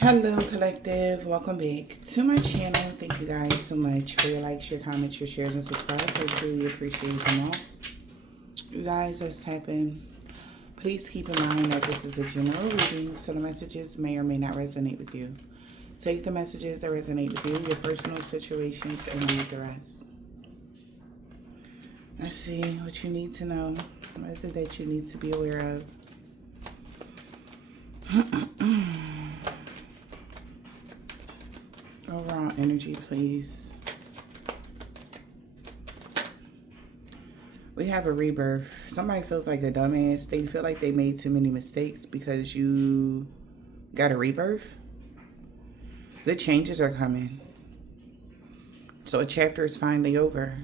Hello, collective. Welcome back to my channel. Thank you guys so much for your likes, your comments, your shares, and subscribes. I truly appreciate them all. You guys, let's tap in. Please keep in mind that this is a general reading, so the messages may or may not resonate with you. Take the messages that resonate with you, your personal situations, and leave the rest. Let's see what you need to know. What is it that you need to be aware of? Overall energy, please. We have a rebirth. Somebody feels like a dumbass. They feel like they made too many mistakes because you got a rebirth. Good changes are coming. So a chapter is finally over.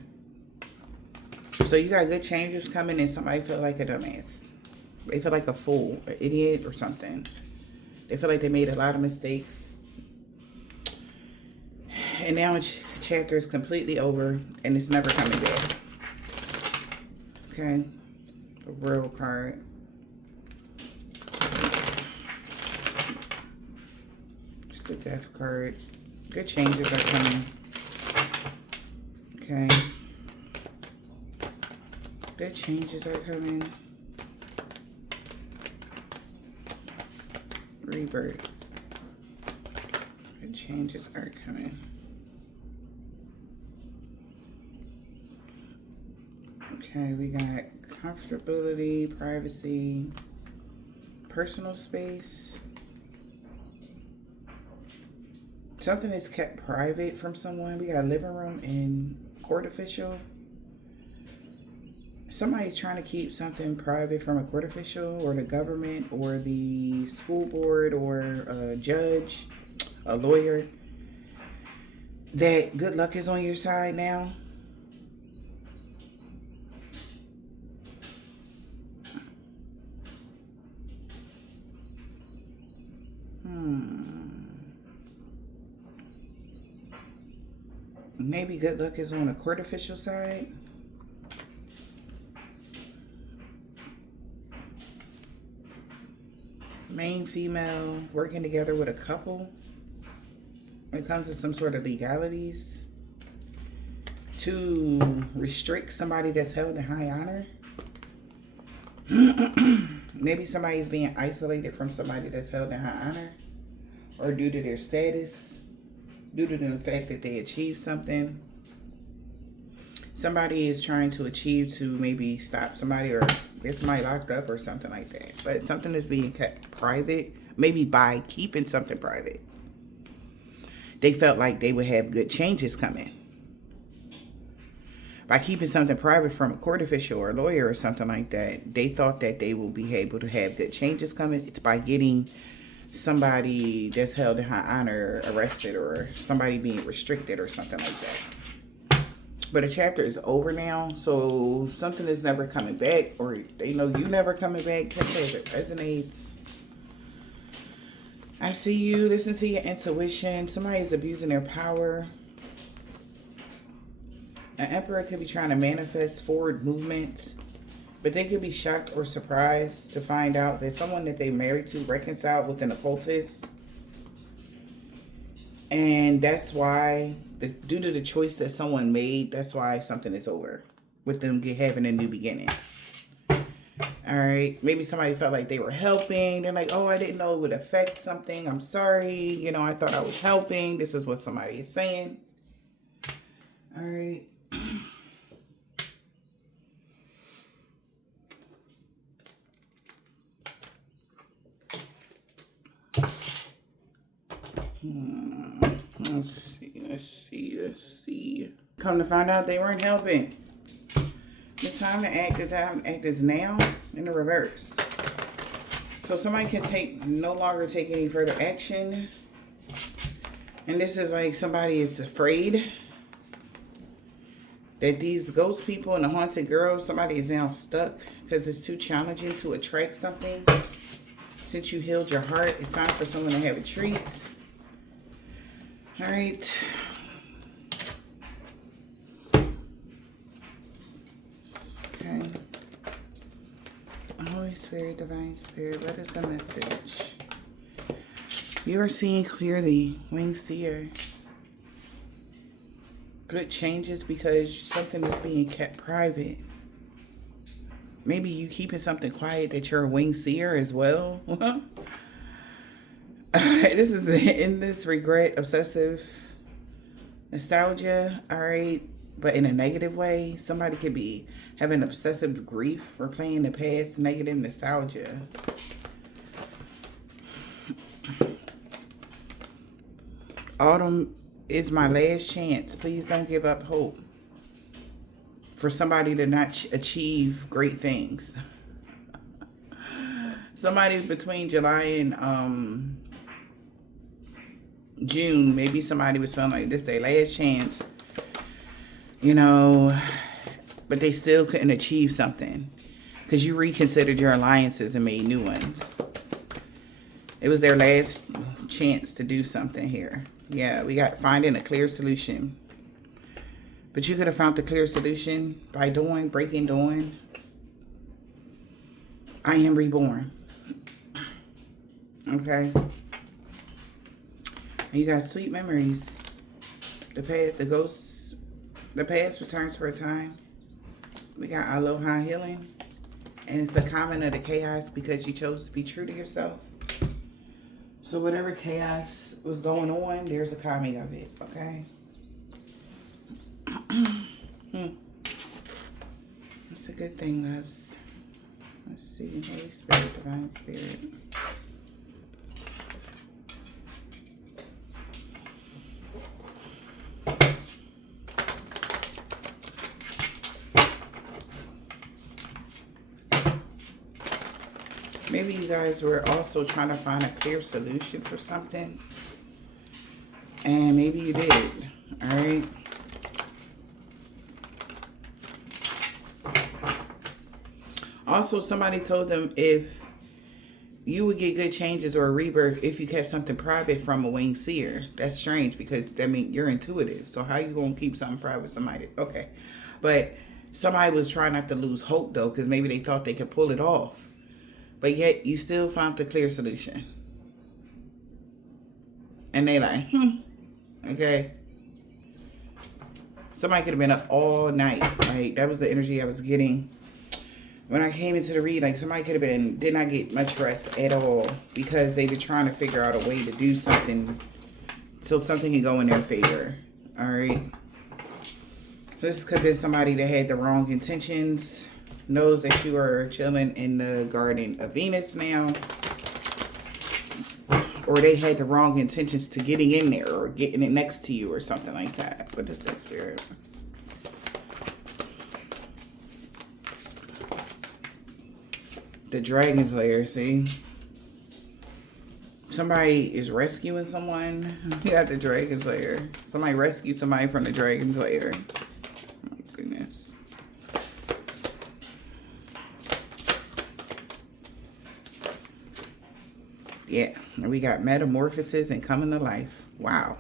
So you got good changes coming and somebody feel like a dumbass. They feel like a fool, an idiot or something. They feel like they made a lot of mistakes. And now a chapter is completely over and it's never coming back. Okay. A real card. Just the death card. Good changes are coming. Okay. Good changes are coming. Rebirth. Good changes are coming. Okay, we got comfortability, privacy, personal space. Something is kept private from someone. We got living room and court official. Somebody's trying to keep something private from a court official or the government or the school board or a judge, a lawyer. That good luck is on your side now. Maybe good luck is on a court official side. Main female working together with a couple when it comes to some sort of legalities to restrict somebody that's held in high honor. Maybe somebody's being isolated from somebody that's held in high honor, or due to their status, due to the fact that they achieved something. Somebody is trying to achieve to maybe stop somebody or get somebody locked up or something like that. But something is being kept private, maybe by keeping something private. They felt like they would have good changes coming. By keeping something private from a court official or a lawyer or something like that, they thought that they will be able to have good changes coming. It's by getting somebody that's held in high honor arrested or somebody being restricted or something like that. But a chapter is over now, so something is never coming back, or they know you never coming back. Take care if it resonates. I see you. Listen to your intuition. Somebody is abusing their power. An emperor could be trying to manifest forward movement, but they could be shocked or surprised to find out that someone that they married to reconciled with an occultist. And that's why, due to the choice that someone made, that's why something is over with them having a new beginning. All right. Maybe somebody felt like they were helping. They're like, oh, I didn't know it would affect something. I'm sorry. You know, I thought I was helping. This is what somebody is saying. All right. Let's see. Come to find out they weren't helping. The time to act is now in the reverse. So somebody can no longer take any further action. And this is like somebody is afraid that these ghost people and the haunted girls, somebody is now stuck because it's too challenging to attract something. Since you healed your heart, it's time for someone to have a treat. All right. Okay. Holy Spirit, Divine Spirit, what is the message? You are seeing clearly, wing seer. Good changes because something is being kept private. Maybe you keeping something quiet that you're a wing seer as well. This is in this regret, obsessive nostalgia, all right, but in a negative way. Somebody could be having obsessive grief, replaying the past, negative nostalgia. Autumn is my last chance. Please don't give up hope. For somebody to not achieve great things. Somebody between July and June, maybe somebody was feeling like this their last chance, you know, but they still couldn't achieve something because you reconsidered your alliances and made new ones. It was their last chance to do something here. Yeah, we got finding a clear solution. But you could have found the clear solution by breaking dawn. I am reborn. Okay. And you got sweet memories. The past, the ghosts, the past returns for a time. We got aloha healing. And it's a comment of the chaos because you chose to be true to yourself. So whatever chaos was going on, there's a calming of it, okay? It's a good thing, loves. Let's see, Holy Spirit, Divine Spirit. Maybe you guys were also trying to find a clear solution for something. And maybe you did. Alright. Also, somebody told them if you would get good changes or a rebirth if you kept something private from a winged seer. That's strange because that means you're intuitive. So how you going to keep something private with somebody? Okay. But somebody was trying not to lose hope, though, because maybe they thought they could pull it off. But yet, you still found the clear solution. And they like, okay. Somebody could have been up all night. Like, that was the energy I was getting. When I came into the read, like, somebody could have did not get much rest at all. Because they were trying to figure out a way to do something. So something can go in their favor. Alright. This could have been somebody that had the wrong intentions. Knows that you are chilling in the garden of Venus now, or they had the wrong intentions to getting in there or getting it next to you or something like that. What is that, Spirit? The Dragon's Lair, see? Somebody is rescuing someone. You got the Dragon's Lair. Somebody rescued somebody from the Dragon's Lair. Oh, goodness. Yeah, we got metamorphosis and coming to life. Wow.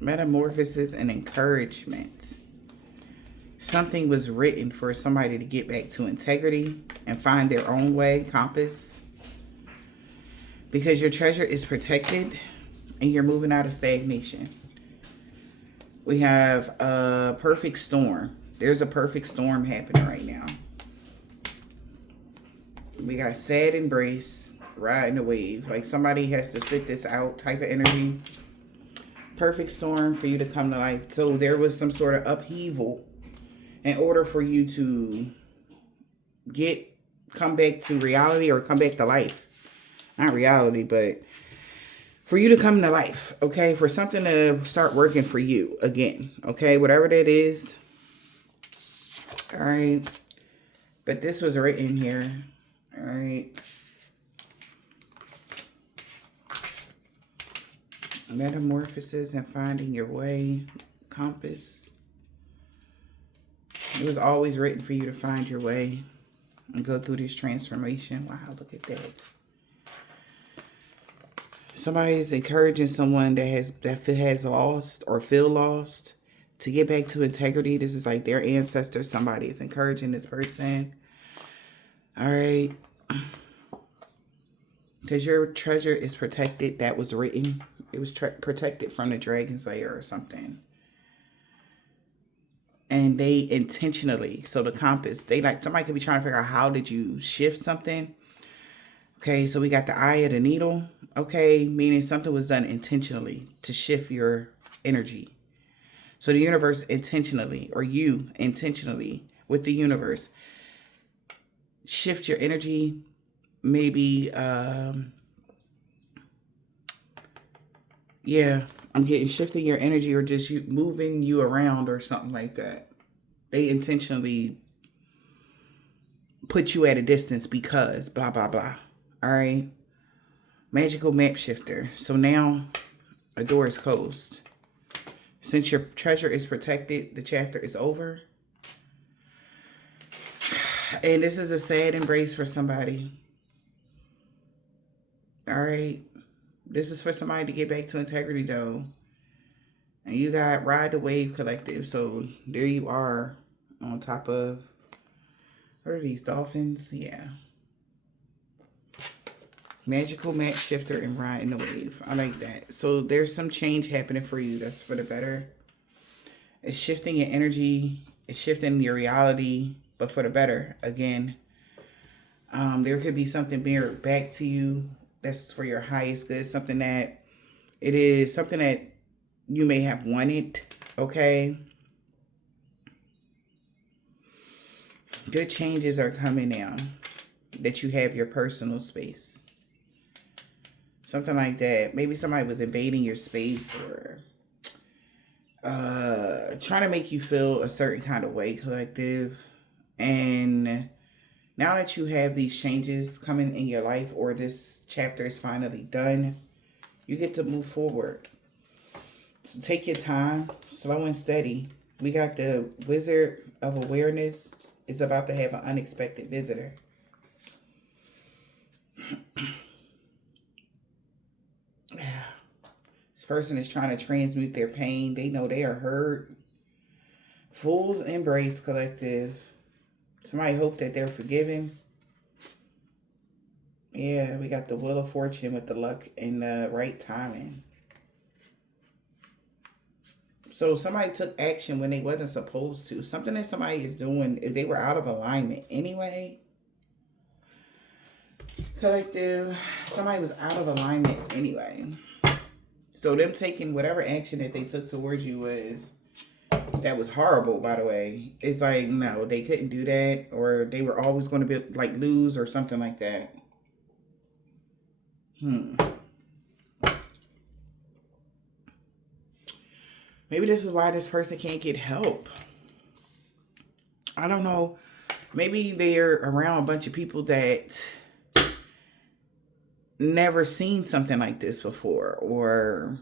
Metamorphosis and encouragement. Something was written for somebody to get back to integrity and find their own way, compass. Because your treasure is protected and you're moving out of stagnation. We have a perfect storm. There's a perfect storm happening right now. We got sad embrace. Riding the wave, like somebody has to sit this out type of energy. Perfect storm for you to come to life. So there was some sort of upheaval in order for you to come back to reality or come back to life. Not reality, but for you to come to life, okay? For something to start working for you again, okay? Whatever that is. All right. But this was written here. All right. Metamorphosis and finding your way, compass. It was always written for you to find your way and go through this transformation. Wow, look at that. Somebody's encouraging someone that has lost or feel lost to get back to integrity. This is like their ancestor. Somebody is encouraging this person. All right. Because your treasure is protected. That was written. It was protected from the dragon's lair or something. And they intentionally, so the compass, they like, somebody could be trying to figure out how did you shift something. Okay, so we got the eye of the needle. Okay, meaning something was done intentionally to shift your energy. So the universe intentionally, or you intentionally with the universe, shift your energy. Maybe, yeah, I'm getting shifting your energy, or just you moving you around or something like that. They intentionally put you at a distance because blah, blah, blah. All right. Magical map shifter. So now a door is closed. Since your treasure is protected, the chapter is over. And this is a sad embrace for somebody. All right. This is for somebody to get back to integrity, though. And you got Ride the Wave Collective. So there you are on top of, what are these, dolphins? Yeah. Magical map shifter and riding the wave. I like that. So there's some change happening for you. That's for the better. It's shifting your energy. It's shifting your reality, but for the better. Again, there could be something mirrored back to you that's for your highest good. Something that it is something that you may have wanted. Okay. Good changes are coming now that you have your personal space. Something like that. Maybe somebody was invading your space or trying to make you feel a certain kind of way, collective. And now that you have these changes coming in your life, or this chapter is finally done, you get to move forward. So take your time, slow and steady. We got the Wizard of Awareness is about to have an unexpected visitor. This person is trying to transmute their pain. They know they are hurt. Fools embrace, collective. Somebody hope that they're forgiven. Yeah, we got the Wheel of Fortune with the luck and the right timing. So somebody took action when they wasn't supposed to. Something that somebody is doing, if they were out of alignment anyway. Collective, somebody was out of alignment anyway. So them taking whatever action that they took towards you that was horrible, by the way. It's like, no, they couldn't do that, or they were always going to be like lose or something like that. Maybe this is why this person can't get help. I don't know. Maybe they're around a bunch of people that never seen something like this before, or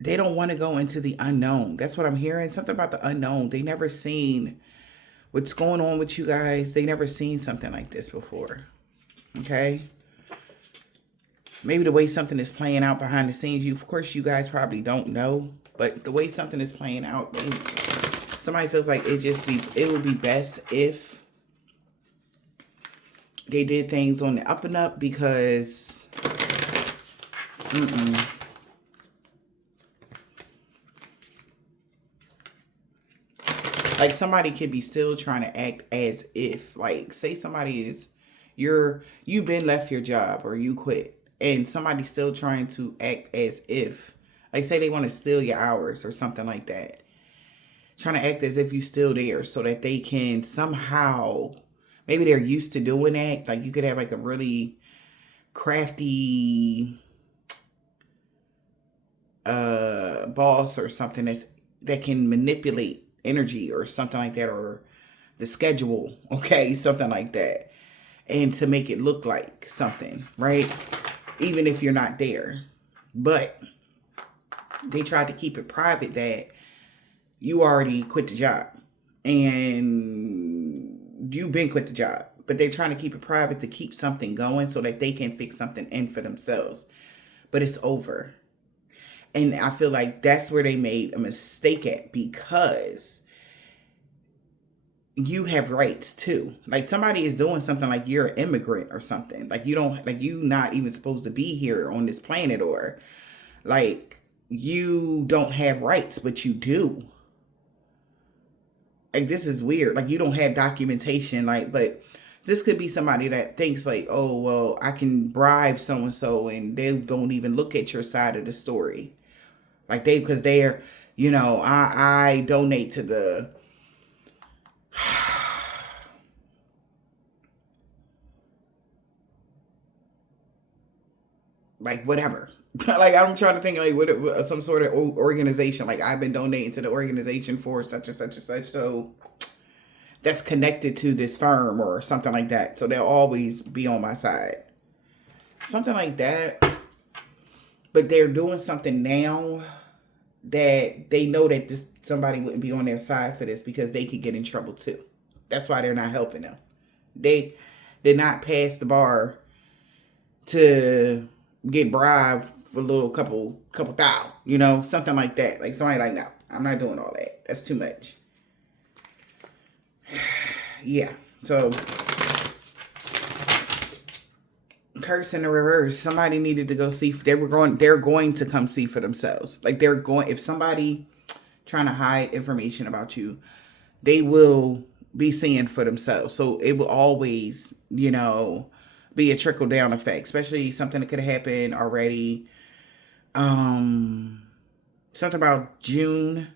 they don't want to go into the unknown. That's what I'm hearing. Something about the unknown. They never seen what's going on with you guys. They never seen something like this before. Okay? Maybe the way something is playing out behind the scenes, of course, you guys probably don't know, but the way something is playing out, somebody feels like it would be best if they did things on the up and up, because like somebody could be still trying to act as if, like, say somebody is, you've been left your job or you quit, and somebody's still trying to act as if, like, say they want to steal your hours or something like that. Trying to act as if you're still there so that they can somehow, maybe they're used to doing that. Like, you could have like a really crafty boss or something that can manipulate energy or something like that, or the schedule, okay, something like that, and to make it look like something, right? Even if you're not there. But they tried to keep it private that you already quit the job and you've been quit the job, but they're trying to keep it private to keep something going so that they can fix something in for themselves. But it's over. And I feel like that's where they made a mistake at, because you have rights too. Like somebody is doing something like you're an immigrant or something. Like you don't like you not even supposed to be here on this planet or like you don't have rights, but you do. Like this is weird. Like you don't have documentation. Like, but this could be somebody that thinks like, oh well, I can bribe so and so, and they don't even look at your side of the story. Like they because they're, I donate to the like whatever. Like I'm trying to think like what some sort of organization. Like I've been donating to the organization for such and such and such. So that's connected to this firm or something like that. So they'll always be on my side. Something like that. But they're doing something now that they know that this somebody wouldn't be on their side for this because they could get in trouble too. That's why they're not helping them. They did not pass the bar to get bribed for a little couple thou, something like that. Like somebody like, no, I'm not doing all that. That's too much. Yeah. So curse in the reverse. Somebody needed to go see. They're going to come see for themselves. Like if somebody trying to hide information about you, they will be seeing for themselves. So it will always, be a trickle down effect, especially something that could have happened already. Something about June.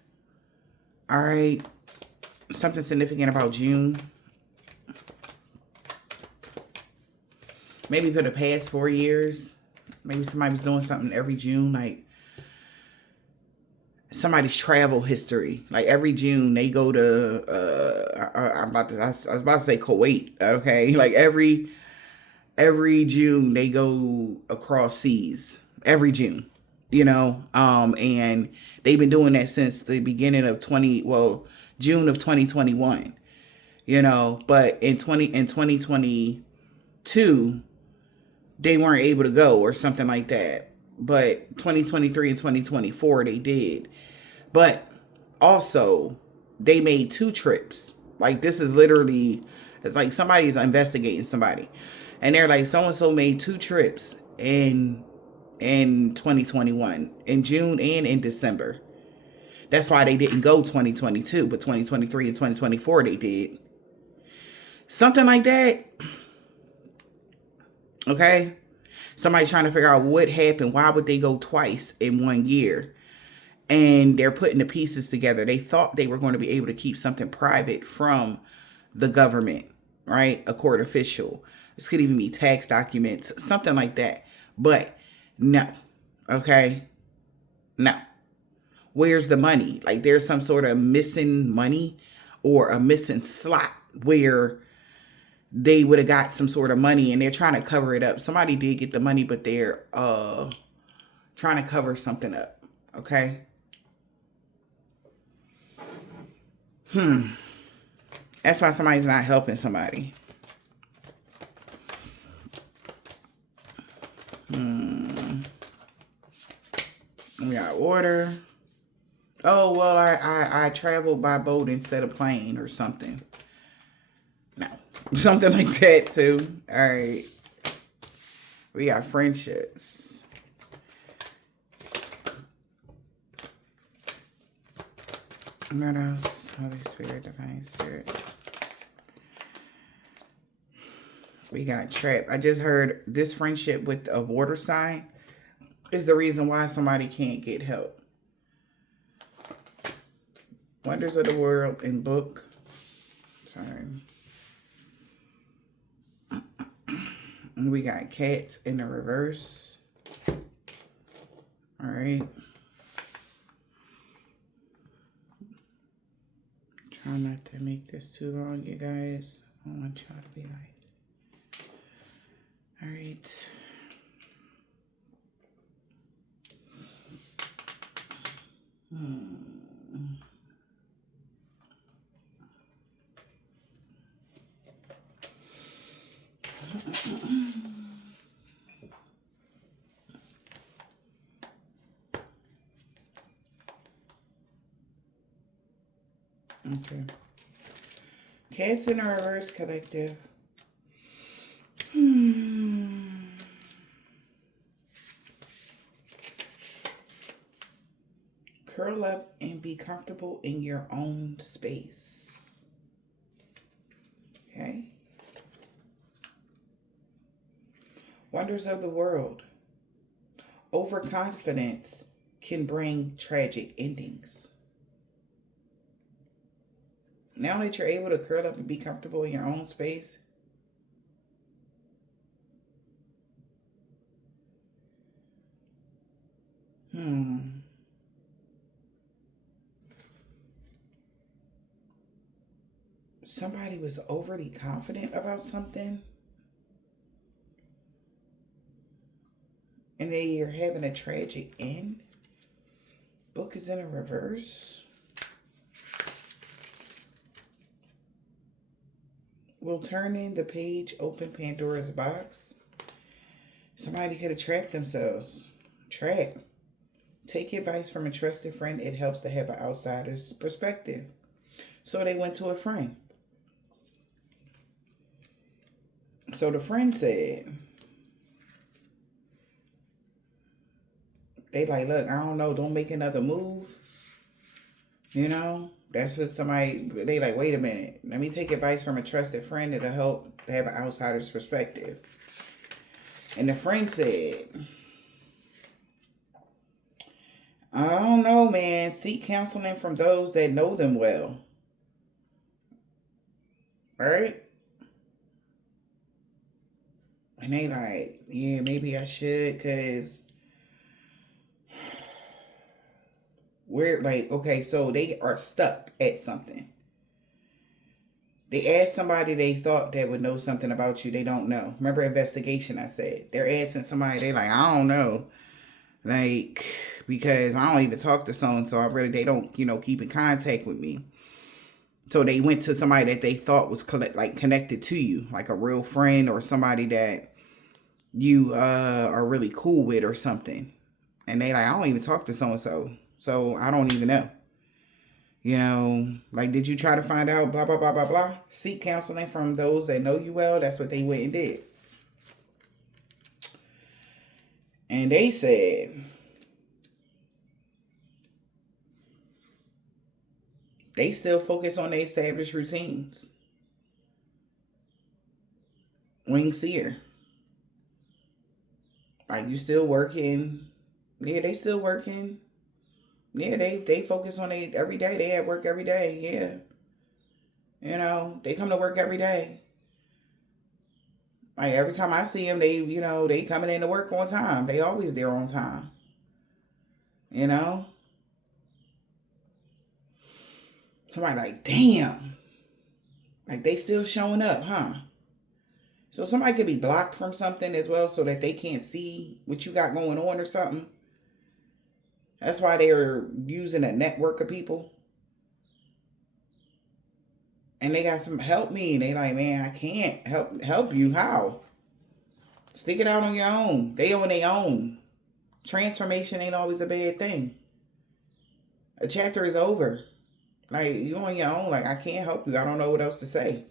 All right. Something significant about June. Maybe for the past 4 years. Maybe somebody was doing something every June, like somebody's travel history. Like every June they go to I was about to say Kuwait, okay? Like every June they go across seas. Every June. And they've been doing that since the beginning of June of 2021. But in 2022 they weren't able to go or something like that. But 2023 and 2024 they did. But also they made 2 trips. Like this is literally, it's like somebody's investigating somebody. And they're like, so-and-so made 2 trips in 2021, in June and in December. That's why they didn't go 2022, but 2023 and 2024 they did. Something like that. Okay? Somebody trying to figure out what happened. Why would they go twice in 1 year? And they're putting the pieces together. They thought they were going to be able to keep something private from the government, right? A court official. This could even be tax documents, something like that. But no. Okay? No. Where's the money? Like there's some sort of missing money or a missing slot where they would have got some sort of money and they're trying to cover it up. Somebody did get the money, but they're trying to cover something up. Okay? That's why somebody's not helping somebody. We got water. Oh, well, I traveled by boat instead of plane or something. No. Something like that, too. All right. We got friendships. What else? Holy Spirit, Divine Spirit. We got trapped. I just heard this friendship with a water sign is the reason why somebody can't get help. Wonders of the World in book. Sorry. And we got cats in the reverse. All right. Try not to make this too long, you guys. I don't want y'all to be like. All right. Okay. Cats in the reverse, collective. Curl up and be comfortable in your own space. Okay? Wonders of the world. Overconfidence can bring tragic endings. Now that you're able to curl up and be comfortable in your own space, somebody was overly confident about something and they are having a tragic end. Book is in a reverse. Will turn in the page, open Pandora's box. Somebody could have trapped themselves. Trap. Take advice from a trusted friend. It helps to have an outsider's perspective. So they went to a friend. So the friend said, they like, look, I don't know, don't make another move. You know, that's what somebody, they like, wait a minute, let me take advice from a trusted friend. It'll help to have an outsider's perspective. And the friend said, I don't know, man, seek counseling from those that know them well. Right? And they like, yeah, maybe I should, because we're like, okay, so they are stuck at something. They asked somebody they thought that would know something about you. They don't know. Remember investigation I said. They're asking somebody, they like, I don't know. Like, because I don't even talk to so-and-so. They don't, keep in contact with me. So they went to somebody that they thought was connected to you, like a real friend or somebody that you are really cool with or something. And they like, I don't even talk to so-and-so. So I don't even know. Like, did you try to find out blah, blah, blah, blah, blah? Seek counseling from those that know you well. That's what they went and did. And they said, they still focus on their established routines. Wing seer. Like, you still working. Yeah, they still working. Yeah, they focus on it every day. They at work every day. Yeah. They come to work every day. Like, every time I see them, they coming into work on time. They always there on time. Somebody like, damn. Like, they still showing up, huh? So somebody could be blocked from something as well so that they can't see what you got going on or something. That's why they're using a network of people. And they got some help me. And they like, man, I can't help you. How? Stick it out on your own. They on their own. Transformation ain't always a bad thing. A chapter is over. Like, you on your own. Like, I can't help you. I don't know what else to say.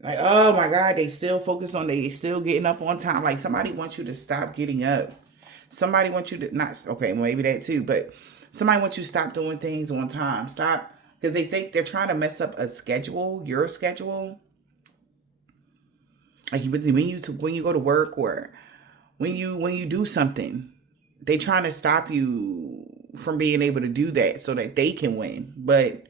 Like, oh my God, they still focused on, they still getting up on time. Like, somebody wants you to stop getting up. Somebody wants you to not, okay, maybe that too, but somebody wants you to stop doing things on time. Stop, because they think they're trying to mess up a schedule, your schedule. Like, when you go to work or when you do something, they trying to stop you from being able to do that so that they can win. But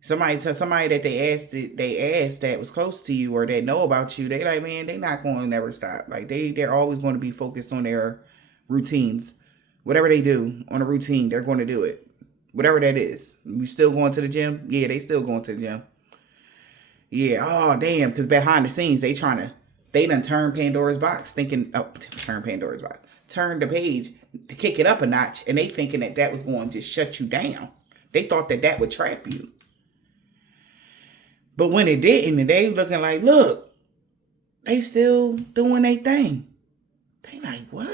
somebody that they asked that was close to you or that know about you, they like, man, they not going to never stop. Like, they're always going to be focused on their routines. Whatever they do on a routine, they're going to do it. Whatever that is. You still going to the gym? Yeah, they still going to the gym. Yeah, oh damn, because behind the scenes they done turn Pandora's box thinking, turn the page to kick it up a notch, and they thinking that was going to just shut you down. They thought that would trap you. But when it didn't, and they looking like, look, they still doing their thing. They like, what?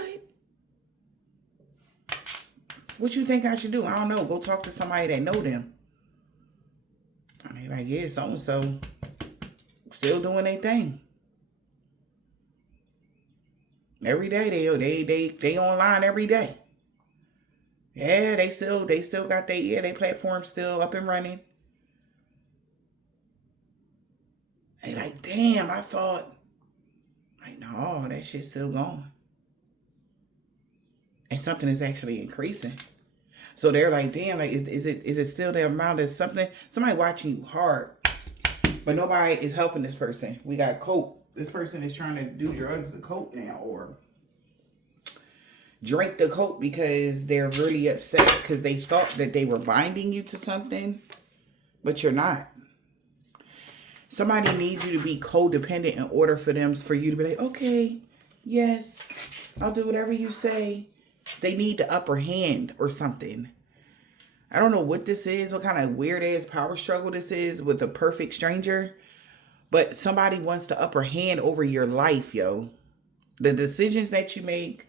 What you think I should do? I don't know. Go talk to somebody that know them. And they like, yeah, so-and-so still doing their thing. Every day they online every day. Yeah, they still got they platform still up and running. They like, damn, I thought, like, no, that shit's still going. And something is actually increasing. So they're like, damn, like, is it still the amount of somebody watching you hard, but nobody is helping this person. We got cope. This person is trying to do drugs to cope now, or drink the coke because they're really upset because they thought that they were binding you to something, but you're not. Somebody needs you to be codependent in order for you to be like, okay, yes, I'll do whatever you say. They need the upper hand or something. I don't know what this is, what kind of weird ass power struggle this is with a perfect stranger, but somebody wants the upper hand over your life, yo. The decisions that you make,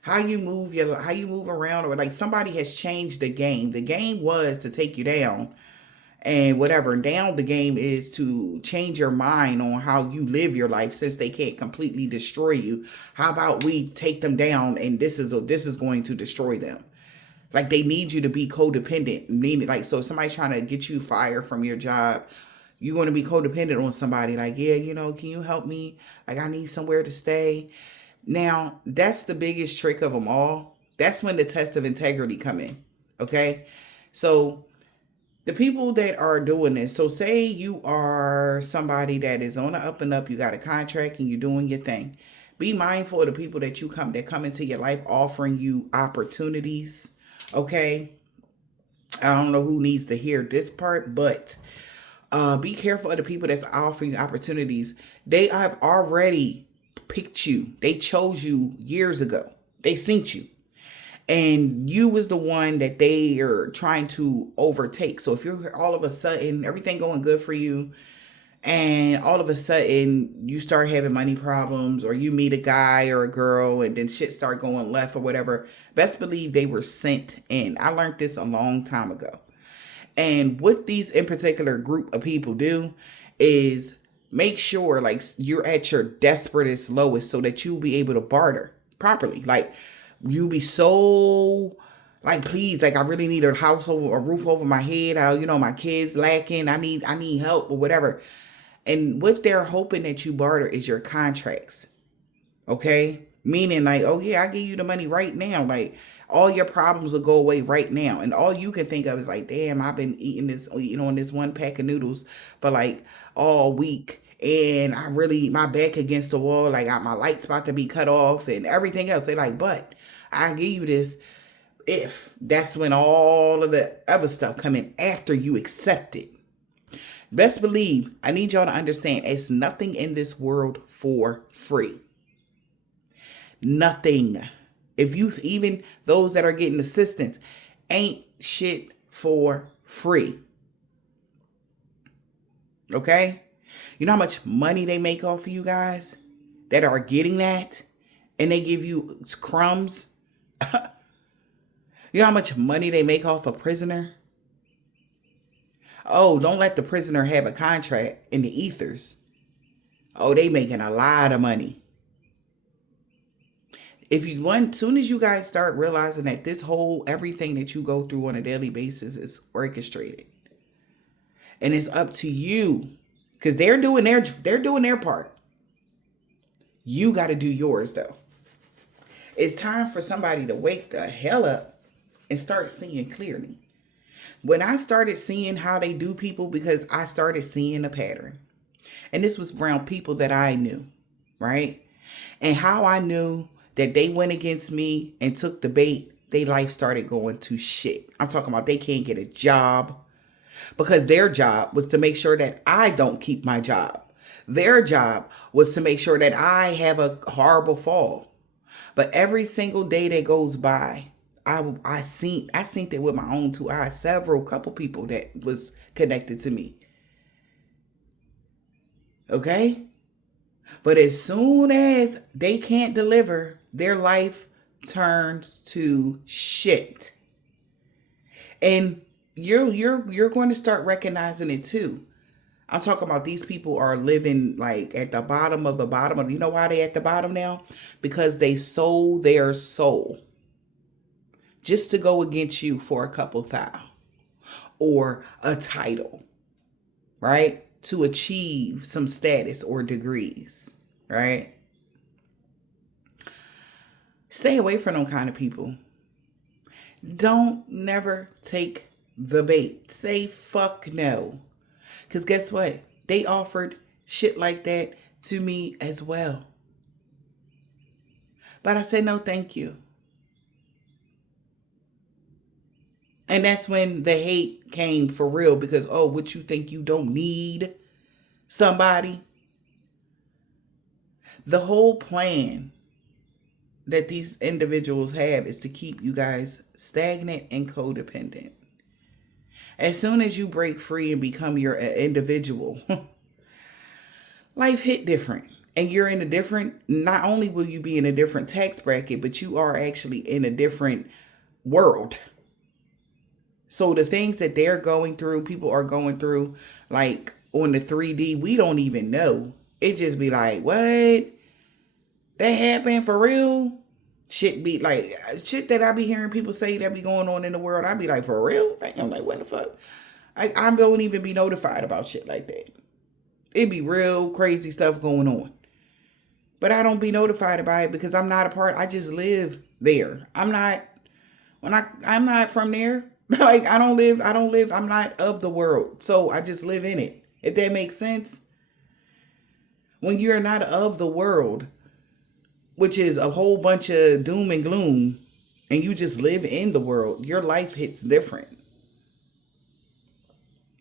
how you move around, or like somebody has changed the game. The game was to take you down and whatever. Now the game is to change your mind on how you live your life, since they can't completely destroy you. How about we take them down, and this is going to destroy them. Like, they need you to be codependent. Meaning, like, so if somebody's trying to get you fired from your job, you're going to be codependent on somebody. Like, yeah, can you help me? Like, I need somewhere to stay. Now, that's the biggest trick of them all. That's when the test of integrity come in. Okay? So the people that are doing this, so say you are somebody that is on the up and up, you got a contract and you're doing your thing. Be mindful of the people that come into your life offering you opportunities. Okay? I don't know who needs to hear this part, but be careful of the people that's offering you opportunities. They have already picked you. They chose you years ago. They synced you. And you was the one that they are trying to overtake. So if you're all of a sudden, everything going good for you, and all of a sudden you start having money problems, or you meet a guy or a girl and then shit start going left or whatever, best believe they were sent in. I learned this a long time ago. And what these in particular group of people do is make sure like you're at your desperatest lowest so that you'll be able to barter properly. Like, you'll be so like, please, like, I really need a roof over my head. My kids lacking. I need help or whatever. And what they're hoping that you barter is your contracts. Okay? Meaning like, oh yeah, I give you the money right now. Like, all your problems will go away right now. And all you can think of is like, damn, I've been eating this, on this one pack of noodles for like all week. And my back against the wall, like my light's about to be cut off and everything else. They're like, but I give you this if. That's when all of the other stuff come in after you accept it. Best believe, I need y'all to understand, it's nothing in this world for free. Nothing. Even those that are getting assistance, ain't shit for free. Okay? You know how much money they make off of you guys that are getting that? And they give you crumbs? You know how much money they make off a prisoner? Oh, don't let the prisoner have a contract in the ethers. Oh, they making a lot of money. Soon as you guys start realizing that everything that you go through on a daily basis is orchestrated, and it's up to you, because they're doing their part. You got to do yours though. It's time for somebody to wake the hell up and start seeing clearly. When I started seeing how they do people, because I started seeing a pattern, and this was around people that I knew, right? And how I knew that they went against me and took the bait, their life started going to shit. I'm talking about they can't get a job, because their job was to make sure that I don't keep my job. Their job was to make sure that I have a horrible fall. But every single day that goes by, I seen it with my own two eyes. Couple people that was connected to me. Okay? But as soon as they can't deliver, their life turns to shit. And you're going to start recognizing it too. I'm talking about these people are living like at the bottom of the bottom of, you know why they at the bottom now? Because they sold their soul just to go against you for a couple thou or a title, right? To achieve some status or degrees, right? Stay away from them kind of people. Don't never take the bait. Say fuck no. Because guess what? They offered shit like that to me as well. But I said no thank you. And that's when the hate came for real because, oh, what you think you don't need somebody? The whole plan that these individuals have is to keep you guys stagnant and codependent. As soon as you break free and become your individual, life hit different. And you're in a different, not only will you be in a different tax bracket, but you are actually in a different world. So the things that they're going through, people are going through, like on the 3D, we don't even know. It just be like, what? That happened for real? Shit be like, shit that I be hearing people say that be going on in the world. I be like, for real? I'm like, what the fuck? I don't even be notified about shit like that. It be real crazy stuff going on. But I don't be notified about it because I'm not a part. I just live there. I'm not from there. Like I don't live, I'm not of the world. So I just live in it. If that makes sense. When you're not of the world, which is a whole bunch of doom and gloom, and you just live in the world, your life hits different.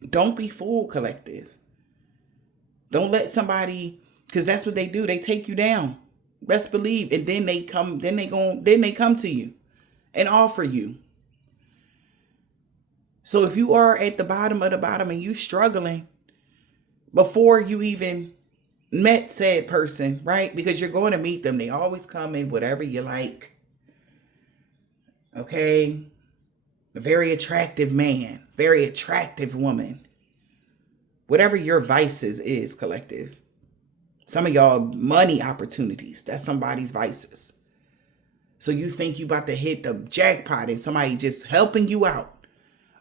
Don't be fooled, collective. Don't let somebody, because that's what they do. They take you down. Best believe. And then they come to you and offer you. So if you are at the bottom of the bottom and you struggling before you even met said person, right? Because you're going to meet them. They always come in whatever you like. Okay? A very attractive man, very attractive woman. Whatever your vices is, collective. Some of y'all money opportunities. That's somebody's vices. So you think you about to hit the jackpot and somebody just helping you out.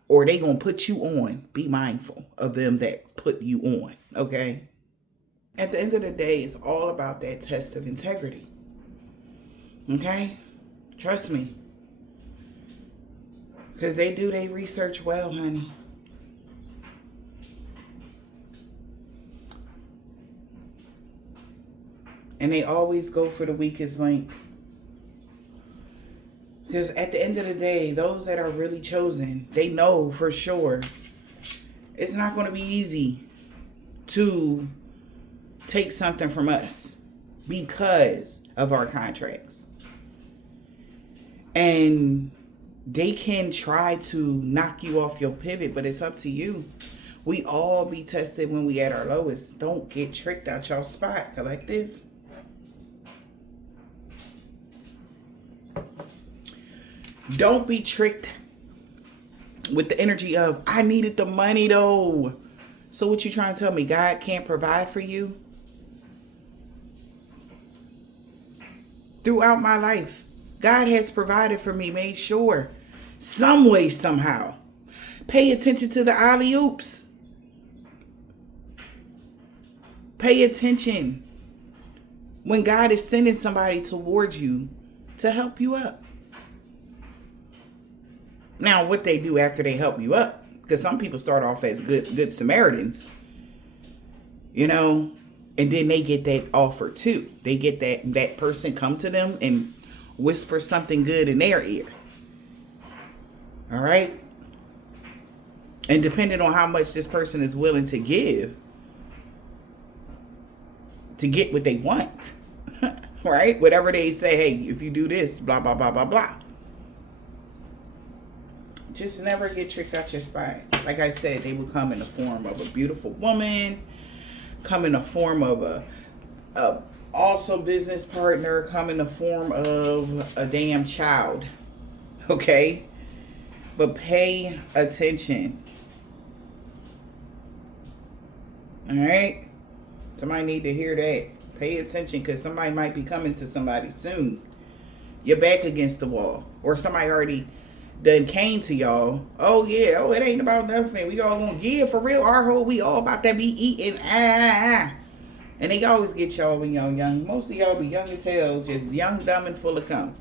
Or they gonna put you on. Be mindful of them that put you on. Okay? At the end of the day, it's all about that test of integrity. Okay? Trust me. Because they do their research well, honey. And they always go for the weakest link. Because at the end of the day, those that are really chosen, they know for sure it's not going to be easy to take something from us because of our contracts. And they can try to knock you off your pivot, but it's up to you. We all be tested when we at our lowest. Don't get tricked out your spot, collective. Don't be tricked with the energy of, I needed the money though. So what you trying to tell me? God can't provide for you? Throughout my life, God has provided for me, made sure, some way, somehow. Pay attention to the alley-oops. Pay attention when God is sending somebody towards you to help you up. Now, what they do after they help you up, because some people start off as good Samaritans, you know, and then they get that offer too. They get that person come to them and whisper something good in their ear. All right? And depending on how much this person is willing to give to get what they want, right? Whatever they say, hey, if you do this, blah, blah, blah, blah, blah. Just never get tricked out your spot. Like I said, they will come in the form of a beautiful woman, come in the form of a also business partner, come in the form of a damn child. Okay? But pay attention. All right? Somebody need to hear that. Pay attention, because somebody might be coming to somebody soon. You're back against the wall. Or somebody already done came to y'all. Oh, yeah. Oh, it ain't about nothing. We all gonna, yeah, for real. Our whole, we all about to be eating. And they always get y'all when y'all young. Most of y'all be young as hell. Just young, dumb, and full of cum.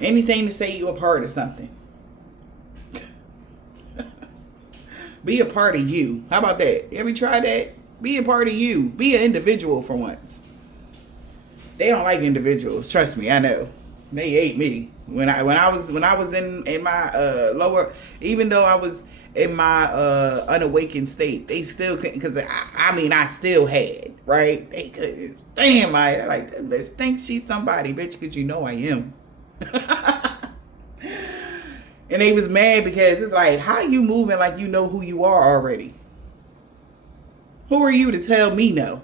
Anything to say you a part of something. Be a part of you. How about that? Ever try that? Be a part of you. Be an individual for once. They don't like individuals. Trust me, I know. They hate me. When I was in my lower, even though I was in my unawakened state, they still couldn't, because I still had, right? They couldn't stand my, like, bitch thinks she's somebody, bitch, because you know I am. And they was mad because it's like, how you moving like you know who you are already? Who are you to tell me no?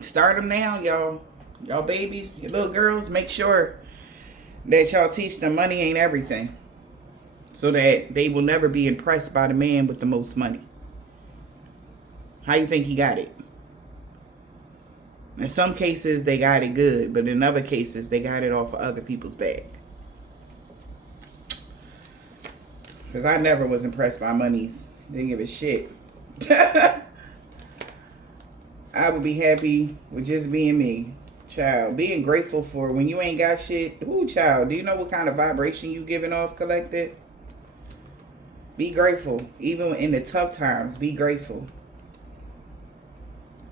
Start them now, y'all. Y'all babies, your little girls, make sure that y'all teach them money ain't everything. So that they will never be impressed by the man with the most money. How you think he got it? In some cases, they got it good, but in other cases, they got it off of other people's back. Because I never was impressed by monies. Didn't give a shit. I would be happy with just being me. Child, being grateful for when you ain't got shit. Ooh, child, do you know what kind of vibration you giving off, collected? Be grateful. Even in the tough times, be grateful.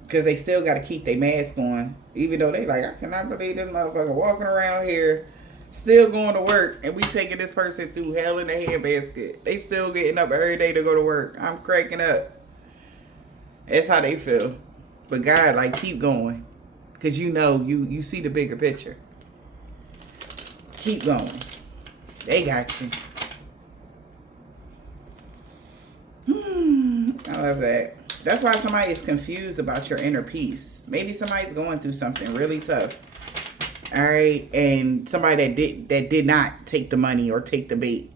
Because they still got to keep their mask on. Even though they like, I cannot believe this motherfucker walking around here, still going to work, and we taking this person through hell in a handbasket. They still getting up every day to go to work. I'm cracking up. That's how they feel. But God, like, keep going. Because you know, you see the bigger picture. Keep going. They got you. I love that. That's why somebody is confused about your inner peace. Maybe somebody's going through something really tough. All right. And somebody that did not take the money or take the bait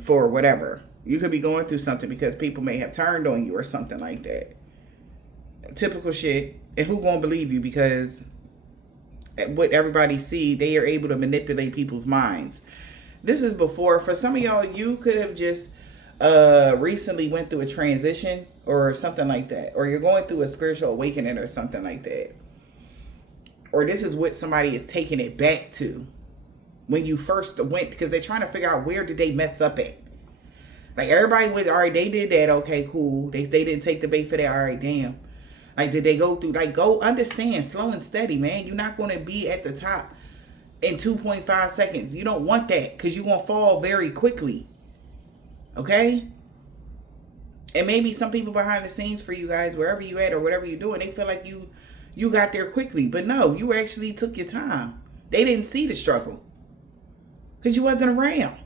for whatever. You could be going through something because people may have turned on you or something like that. Typical shit. And who gonna believe you? Because what everybody see, they are able to manipulate people's minds. This is before, for some of y'all, you could have just recently went through a transition or something like that, or you're going through a spiritual awakening or something like that, or this is what somebody is taking it back to when you first went, because they're trying to figure out where did they mess up at. Like, everybody was, all right, they did that, okay, cool, they didn't take the bait for that, all right, damn. Like, did they go through, like, go understand, slow and steady, man. You're not going to be at the top in 2.5 seconds. You don't want that, because you're going to fall very quickly. Okay? And maybe some people behind the scenes for you guys, wherever you at or whatever you're doing, they feel like you got there quickly. But no, you actually took your time. They didn't see the struggle because you wasn't around.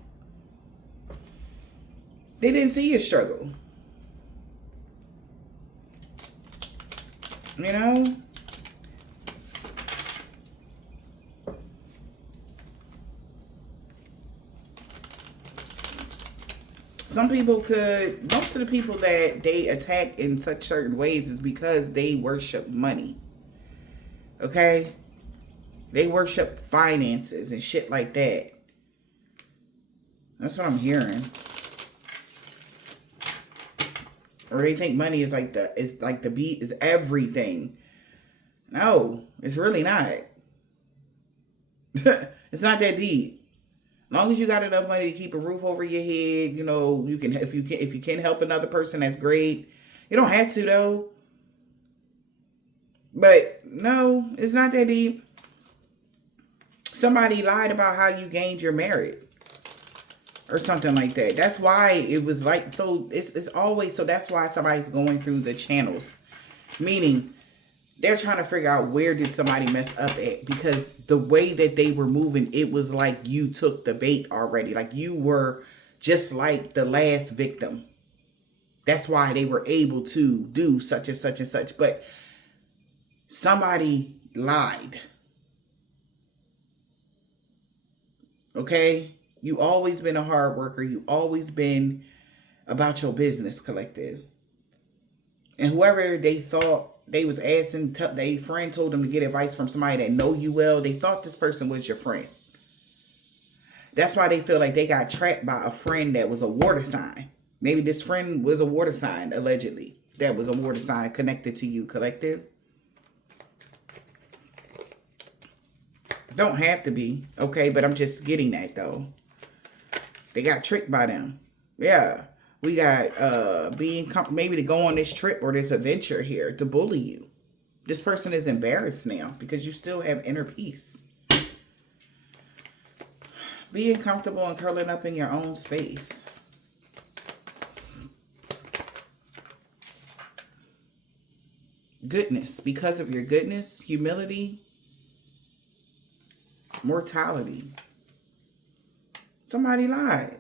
They didn't see your struggle. You know? Some people could, most of the people that they attack in such certain ways is because they worship money. Okay? They worship finances and shit like that. That's what I'm hearing. Or they think money is like the beat is everything. No, it's really not. It's not that deep. As long as you got enough money to keep a roof over your head, you know, you can, if you can help another person, that's great. You don't have to though. But no, it's not that deep. Somebody lied about how you gained your merit or something like that. That's why it was like, so it's always, so that's why somebody's going through the channels. Meaning they're trying to figure out where did somebody mess up at, because the way that they were moving, it was like you took the bait already. Like you were just like the last victim. That's why they were able to do such and such and such. But somebody lied. Okay? You always been a hard worker. You always been about your business, collective. And whoever they thought they was asking, their friend told them to get advice from somebody that know you well, they thought this person was your friend. That's why they feel like they got trapped by a friend that was a water sign. Maybe this friend was a water sign, allegedly. That was a water sign connected to you, collective. Don't have to be, okay? But I'm just getting that, though. They got tricked by them. Yeah. We got maybe to go on this trip or this adventure here to bully you. This person is embarrassed now because you still have inner peace. Being comfortable and curling up in your own space. Goodness. Because of your goodness, humility, mortality. Somebody lied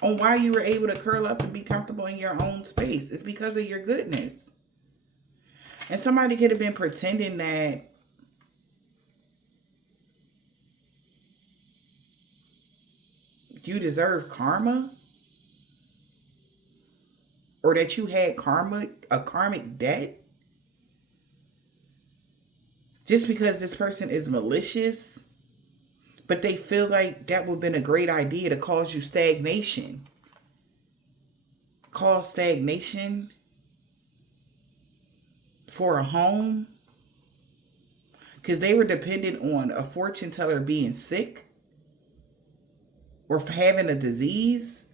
on why you were able to curl up and be comfortable in your own space. It's because of your goodness. And somebody could have been pretending that you deserve karma, or that you had a karmic debt, just because this person is malicious. But they feel like that would have been a great idea to cause you stagnation. Cause stagnation for a home. Because they were dependent on a fortune teller being sick. Or having a disease.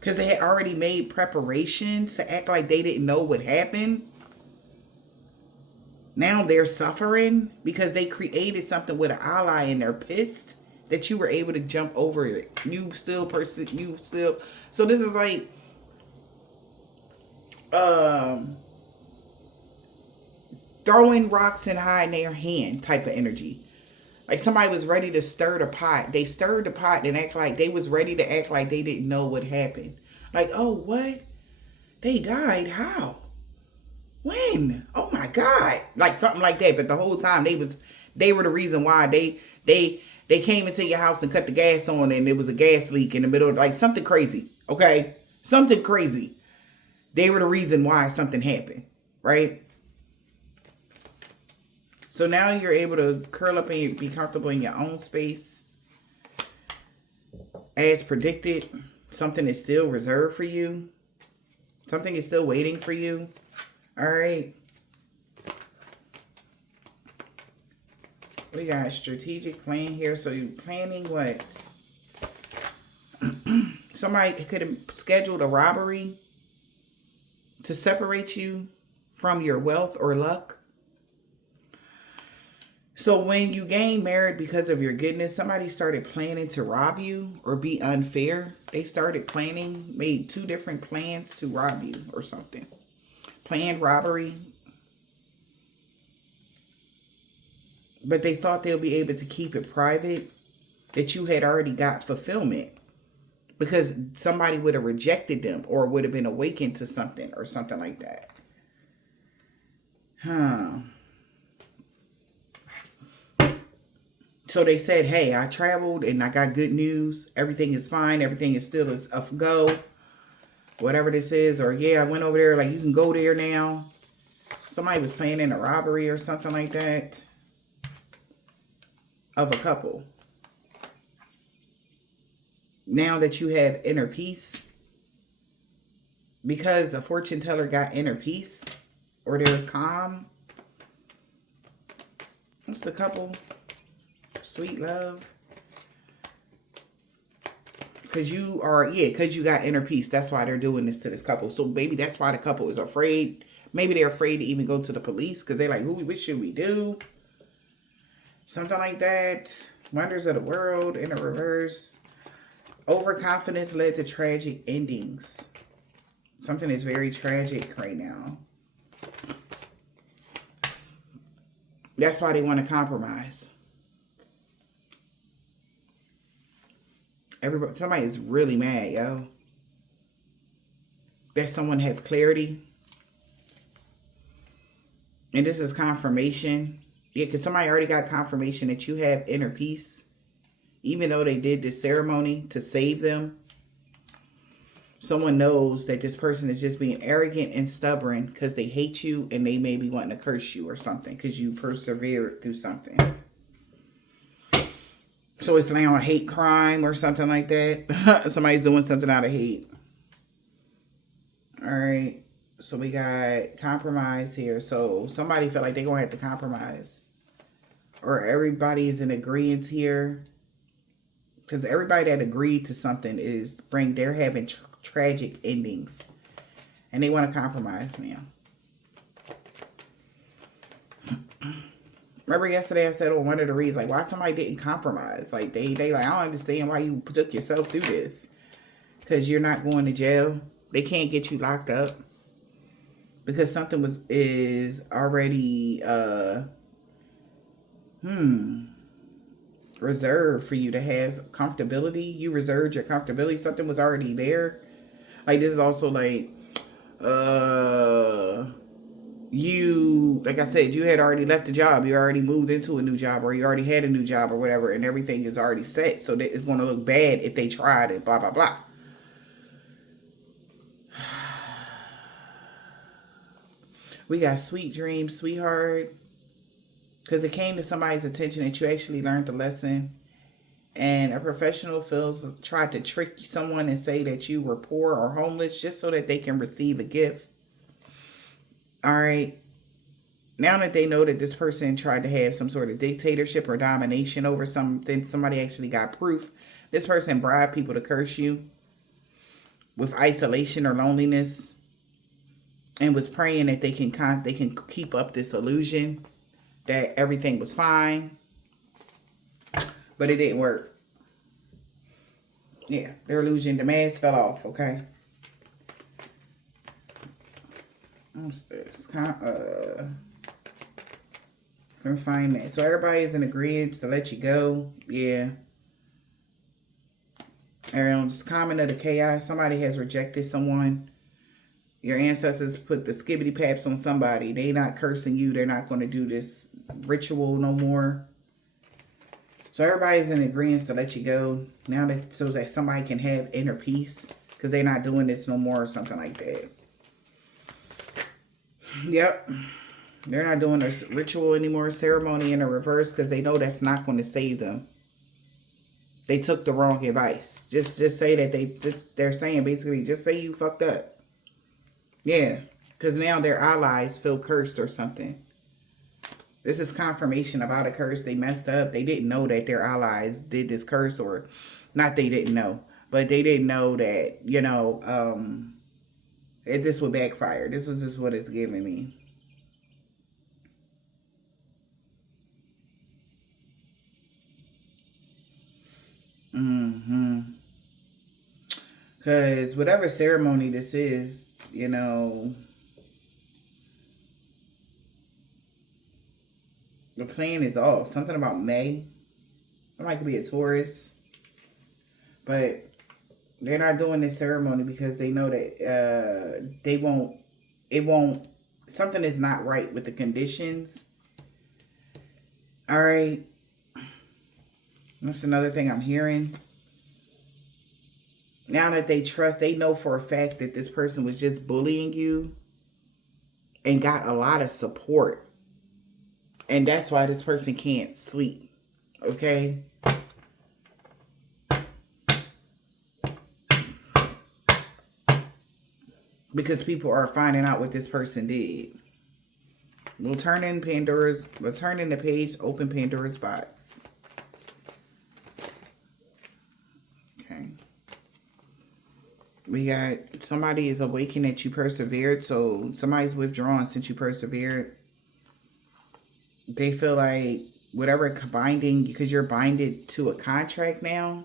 Because they had already made preparations to act like they didn't know what happened. Now they're suffering because they created something with an ally and they're pissed that you were able to jump over it. So this is like throwing rocks and hiding their hand type of energy. Like somebody was ready to stir the pot. They stirred the pot and act like they was ready to act like they didn't know what happened. Like, oh, what? They died? How? When? Oh my God. Like something like that. But the whole time they were the reason why they came into your house and cut the gas on and there was a gas leak in the middle. Like something crazy. Okay? Something crazy. They were the reason why something happened. Right? So now you're able to curl up and be comfortable in your own space. As predicted, something is still reserved for you. Something is still waiting for you. All right. We got a strategic plan here. So you're planning what? Somebody could have scheduled a robbery to separate you from your wealth or luck. So when you gain merit because of your goodness, somebody started planning to rob you or be unfair. They started planning, made 2 different plans to rob you or something. Planned robbery. But they thought they'll be able to keep it private. That you had already got fulfillment. Because somebody would have rejected them. Or would have been awakened to something. Or something like that. So they said, hey, I traveled and I got good news. Everything is fine. Everything is still a go. Whatever this is. Or yeah, I went over there. Like you can go there now. Somebody was planning a robbery or something like that. Of a couple. Now that you have inner peace. Because a fortune teller got inner peace. Or they're calm. What's the couple? Sweet love. Because you got inner peace. That's why they're doing this to this couple. So maybe that's why the couple is afraid. Maybe they're afraid to even go to the police. Because they're like, what should we do? Something like that. Wonders of the world in a reverse. Overconfidence led to tragic endings. Something is very tragic right now. That's why they want to compromise. Somebody is really mad, yo. That someone has clarity. And this is confirmation. Yeah, because somebody already got confirmation that you have inner peace. Even though they did this ceremony to save them, someone knows that this person is just being arrogant and stubborn because they hate you and they may be wanting to curse you or something because you persevered through something. So it's now a hate crime or something like that. Somebody's doing something out of hate. All right. So we got compromise here. So somebody felt like they're going to have to compromise. Or everybody is in agreement here. Because everybody that agreed to something they're having tragic endings. And they want to compromise now. Remember yesterday I said on one of the reads, like, why somebody didn't compromise? Like, they like, I don't understand why you took yourself through this. Because you're not going to jail. They can't get you locked up. Because something is already, reserved for you to have comfortability. You reserved your comfortability. Something was already there. Like, this is also like, like I said, you had already left the job. You already moved into a new job, or you already had a new job or whatever, and everything is already set. So that it's going to look bad if they tried it, blah, blah, blah. We got sweet dreams, sweetheart. Because it came to somebody's attention that you actually learned the lesson. And a professional tried to trick someone and say that you were poor or homeless just so that they can receive a gift. All right. Now that they know that this person tried to have some sort of dictatorship or domination over something, somebody actually got proof. This person bribed people to curse you with isolation or loneliness, and was praying that they can keep up this illusion that everything was fine, but it didn't work. Yeah, their illusion, the mask fell off. Okay. What's this? Confinement. So everybody is in agreement to let you go. Yeah. Everyone's common of the chaos. Somebody has rejected someone. Your ancestors put the skibbity paps on somebody. They not cursing you. They're not going to do this ritual no more. So everybody's in agreement to let you go. Now so that somebody can have inner peace. Because they're not doing this no more or something like that. Yep. They're not doing this ritual anymore. Ceremony in a reverse. Because they know that's not going to save them. They took the wrong advice. Just say that they're saying basically just say you fucked up. Yeah, because now their allies feel cursed or something. This is confirmation about a curse. They messed up. They didn't know that their allies did this curse, or not they didn't know, but they didn't know that, this would backfire. This is just what it's giving me. Because whatever ceremony this is, the plan is off. Something about May. Somebody could be a Taurus. But they're not doing this ceremony because they know that something is not right with the conditions. All right. That's another thing I'm hearing. Now that they know for a fact that this person was just bullying you and got a lot of support. And that's why this person can't sleep. Okay? Because people are finding out what this person did. We'll turn in the page, open Pandora's box. Okay. We got somebody is awakened that you persevered. So somebody's withdrawn since you persevered. They feel like whatever binding, because you're binded to a contract now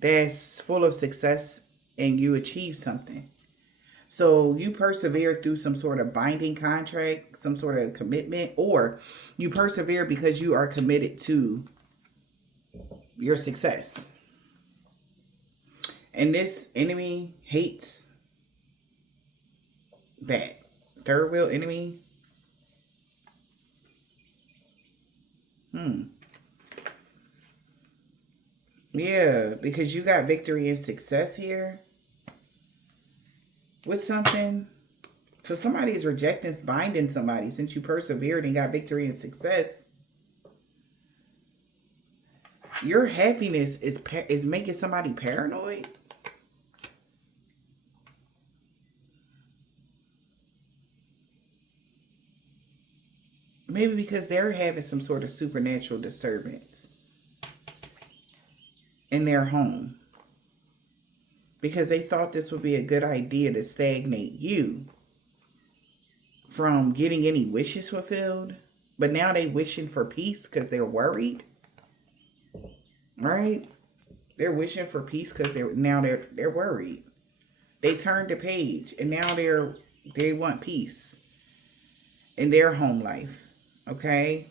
that's full of success and you achieve something. So you persevere through some sort of binding contract, some sort of commitment, or you persevere because you are committed to your success. And this enemy hates that. Third wheel enemy Hmm. Yeah, because you got victory and success here with something. So somebody is rejecting, binding somebody since you persevered and got victory and success. Your happiness is making somebody paranoid. Maybe because they're having some sort of supernatural disturbance in their home. Because they thought this would be a good idea to stagnate you from getting any wishes fulfilled. But now they wishing for peace because they're worried. Right? They're wishing for peace because they're worried. They turned the page and now they want peace in their home life. Okay?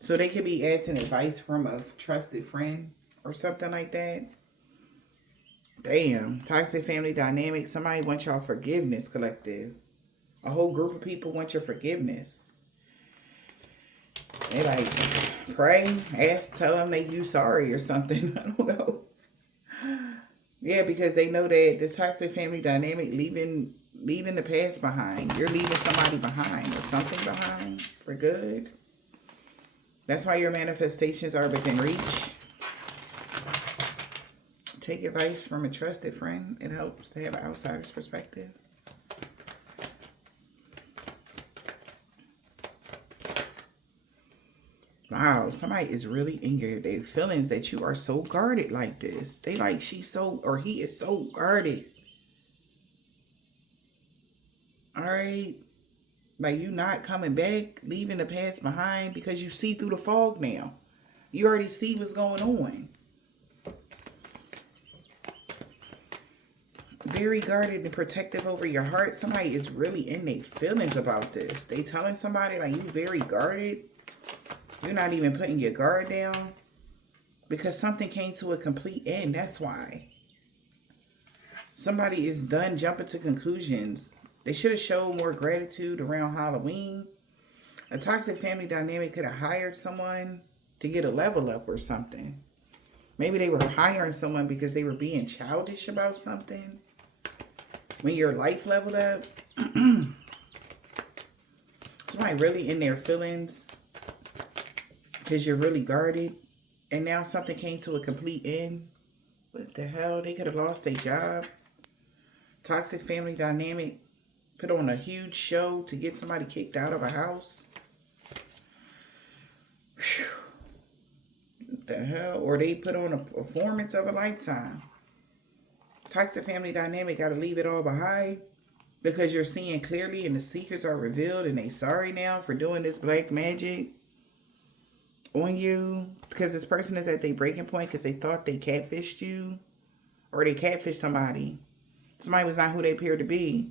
So they could be asking advice from a trusted friend or something like that. Damn. Toxic family dynamic. Somebody wants y'all forgiveness collective. A whole group of people want your forgiveness. They like pray, ask, tell them they you sorry or something. I don't know. Yeah, because they know that this toxic family dynamic leaving the past behind. You're leaving somebody behind or something behind for good. That's why your manifestations are within reach. Take advice from a trusted friend. It helps to have an outsider's perspective. Wow, somebody is really in their feelings that you are so guarded like this. They like she's so, or he is so guarded. All right. Like you not coming back, leaving the past behind because you see through the fog now. You already see what's going on. Very guarded and protective over your heart. Somebody is really in their feelings about this. They telling somebody like you very guarded. You're not even putting your guard down because something came to a complete end. That's why. Somebody is done jumping to conclusions. They should have showed more gratitude around Halloween. A toxic family dynamic could have hired someone to get a level up or something. Maybe they were hiring someone because they were being childish about something. When your life leveled up, somebody really in their feelings because you're really guarded. And now something came to a complete end. What the hell? They could have lost their job. Toxic family dynamic put on a huge show to get somebody kicked out of a house. Whew. What the hell? Or they put on a performance of a lifetime. Toxic family dynamic got to leave it all behind because you're seeing clearly and the secrets are revealed and they sorry now for doing this black magic on you because this person is at their breaking point because they thought they catfished you or they catfished somebody. Somebody was not who they appeared to be.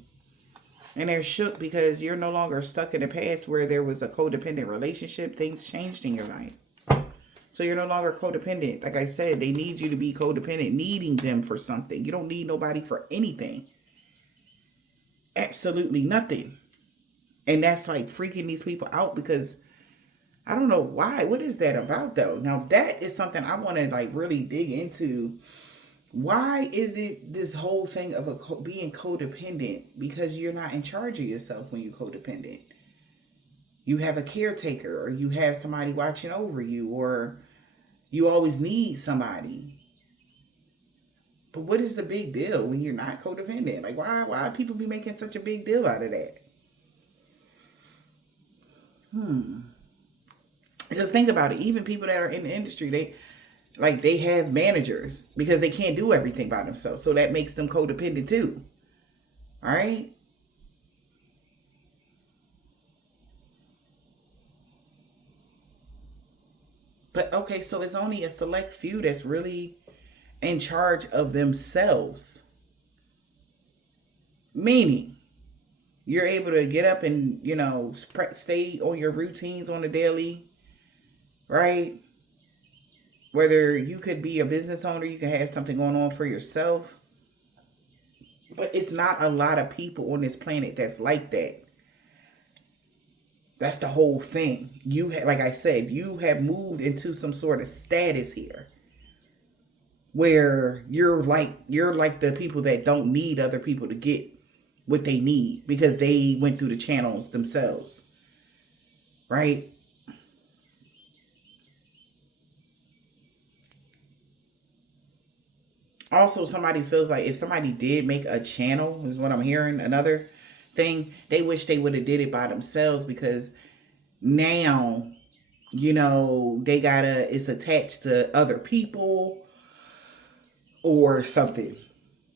And they're shook because you're no longer stuck in the past where there was a codependent relationship. Things changed in your life. So you're no longer codependent. Like I said, they need you to be codependent, needing them for something. You don't need nobody for anything. Absolutely nothing. And that's like freaking these people out because I don't know why. What is that about though? Now that is something I want to like really dig into. Why is it this whole thing of being codependent? Because you're not in charge of yourself when you're codependent. You have a caretaker or you have somebody watching over you or you always need somebody. But what is the big deal when you're not codependent? Like why people be making such a big deal out of that? Because think about it, even people that are in the industry, they have managers because they can't do everything by themselves. So that makes them codependent too. All right? But okay, so it's only a select few that's really in charge of themselves. Meaning, you're able to get up and, stay on your routines on a daily, right? Whether you could be a business owner, you can have something going on for yourself. But it's not a lot of people on this planet that's like that. That's the whole thing. Like I said, you have moved into some sort of status here where you're like the people that don't need other people to get what they need because they went through the channels themselves, right? Also, somebody feels like if somebody did make a channel, is what I'm hearing, another thing, they wish they would have did it by themselves because now, they gotta, it's attached to other people or something.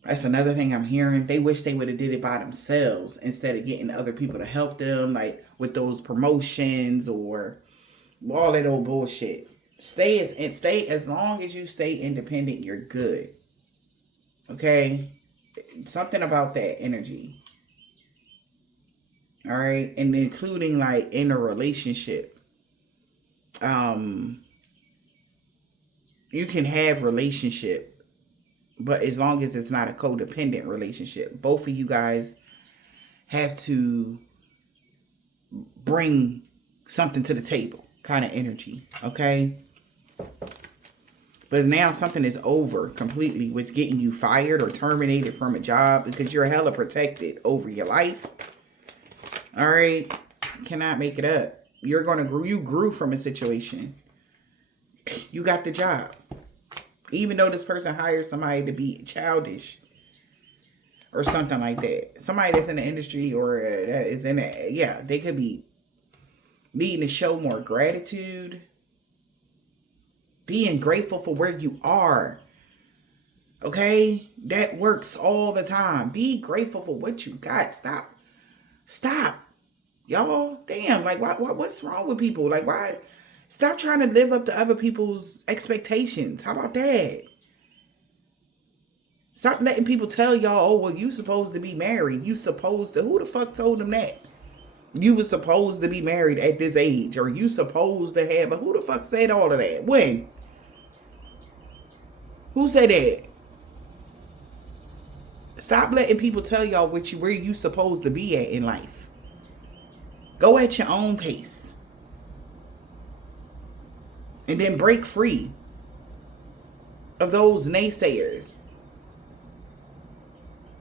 That's another thing I'm hearing. They wish they would have did it by themselves instead of getting other people to help them, like with those promotions or all that old bullshit. Stay as long as you stay independent, you're good. Okay? Something about that energy. All right? And including like in a relationship. You can have relationship, but as long as it's not a codependent relationship, both of you guys have to bring something to the table kind of energy, okay? But now something is over completely with getting you fired or terminated from a job because you're hella protected over your life. All right? Cannot make it up. You grew from a situation. You got the job. Even though this person hires somebody to be childish or something like that. Somebody that's in the industry or that is in it, yeah, they could be needing to show more gratitude. Being grateful for where you are. Okay? That works all the time. Be grateful for what you got. Stop. Y'all, damn, like what's wrong with people? Like why? Stop trying to live up to other people's expectations. How about that? Stop letting people tell y'all, oh, well, you supposed to be married. You supposed to. Who the fuck told them that? You was supposed to be married at this age. Or you supposed to have. But who the fuck said all of that? When? Who said that? Stop letting people tell y'all where you supposed to be at in life. Go at your own pace. And then break free of those naysayers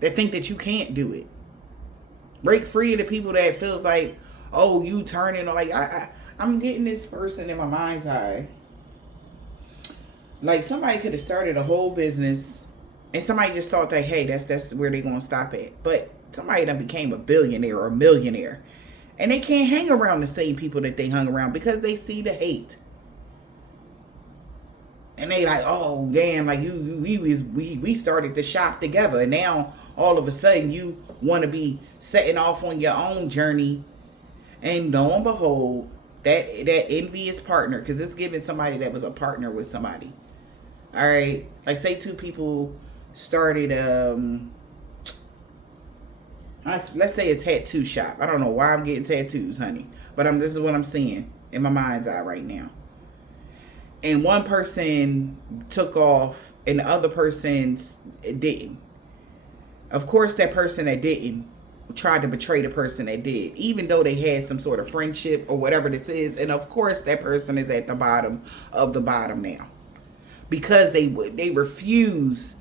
that think that you can't do it. Break free of the people that feels like, oh, you turning, like I'm getting this person in my mind's eye. Like somebody could have started a whole business and somebody just thought that, hey, that's where they're gonna stop at. But somebody done became a billionaire or a millionaire. And they can't hang around the same people that they hung around because they see the hate. And they like, oh damn, like we started the shop together, and now all of a sudden you want to be setting off on your own journey, and lo and behold, that envious partner, because it's giving somebody that was a partner with somebody. All right, like say two people started let's say a tattoo shop. I don't know why I'm getting tattoos, honey, but this is what I'm seeing in my mind's eye right now. And one person took off and the other person didn't. Of course, that person that didn't tried to betray the person that did, even though they had some sort of friendship or whatever this is. And of course, that person is at the bottom of the bottom now because they refuse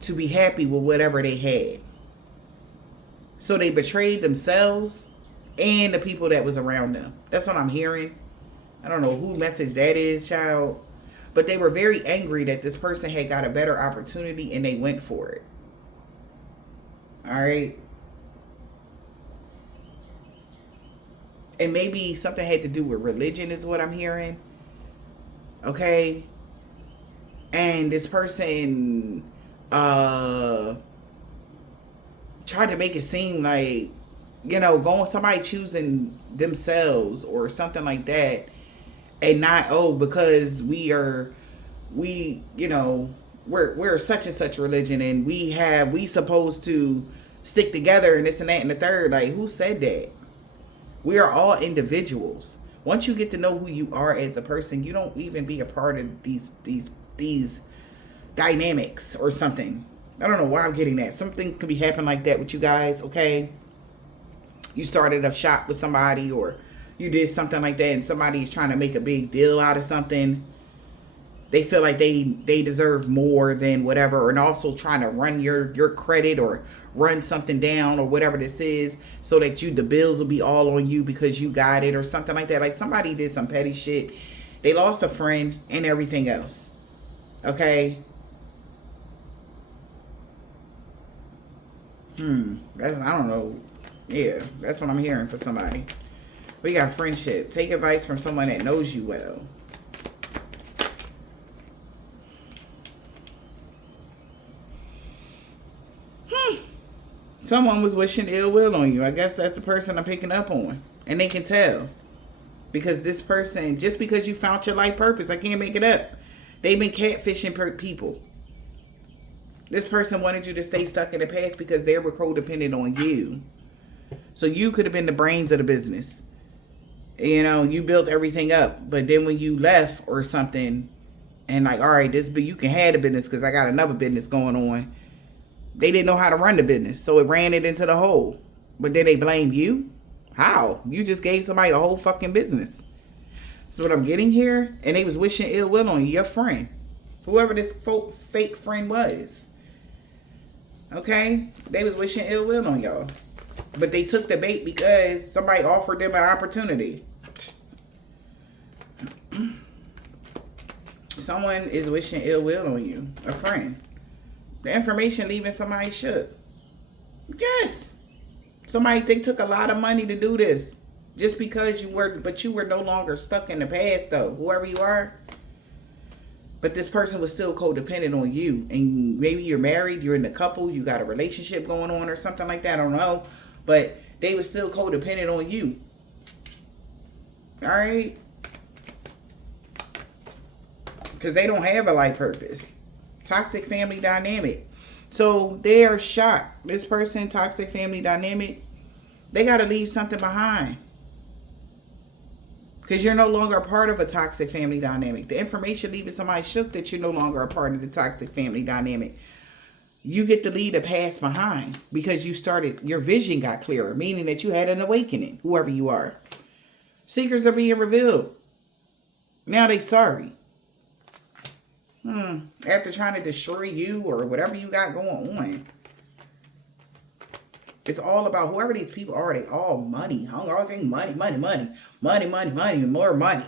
to be happy with whatever they had. So they betrayed themselves and the people that was around them. That's what I'm hearing. I don't know who message that is, child. But they were very angry that this person had got a better opportunity and they went for it. All right. And maybe something had to do with religion is what I'm hearing. Okay. And this person tried to make it seem like, somebody choosing themselves or something like that. And not, because we're such and such religion and we supposed to stick together and this and that and the third. Like, who said that? We are all individuals. Once you get to know who you are as a person, you don't even be a part of these dynamics or something. I don't know why I'm getting that. Something could be happening like that with you guys, okay? You started a shop with somebody or you did something like that and somebody's trying to make a big deal out of something. They feel like they deserve more than whatever, and also trying to run your credit or run something down or whatever this is, so that the bills will be all on you because you got it or something like that. Like somebody did some petty shit. They lost a friend and everything else. Okay. I don't know. Yeah, that's what I'm hearing for somebody. We got friendship. Take advice from someone that knows you well. Someone was wishing ill will on you. I guess that's the person I'm picking up on. And they can tell. Because this person, just because you found your life purpose, I can't make it up. They've been catfishing people. This person wanted you to stay stuck in the past because they were codependent on you. So you could have been the brains of the business. You know, you built everything up. But then when you left or something, and like, all right, you can have the business because I got another business going on. They didn't know how to run the business, so it ran it into the hole. But then they blame you? How? You just gave somebody a whole fucking business. That's what I'm getting here. And they was wishing ill will on you, your friend. Whoever this fake friend was. Okay? They was wishing ill will on y'all. But they took the bait because somebody offered them an opportunity. Someone is wishing ill will on you, a friend. The information leaving somebody shook. Yes. They took a lot of money to do this. Just because you were no longer stuck in the past though. Whoever you are. But this person was still codependent on you. And maybe you're married, you're in a couple, you got a relationship going on or something like that. I don't know. But they were still codependent on you. Alright? Because they don't have a life purpose. Toxic family dynamic. So they are shocked. This person, toxic family dynamic, they got to leave something behind. Because you're no longer a part of a toxic family dynamic. The information leaving somebody shook that you're no longer a part of the toxic family dynamic. You get to leave the past behind because your vision got clearer, meaning that you had an awakening, whoever you are. Secrets are being revealed. Now they sorry. After trying to destroy you or whatever you got going on. It's all about whoever these people are. They all money. Hunger, all things money, money, money. Money, money, money, and more money.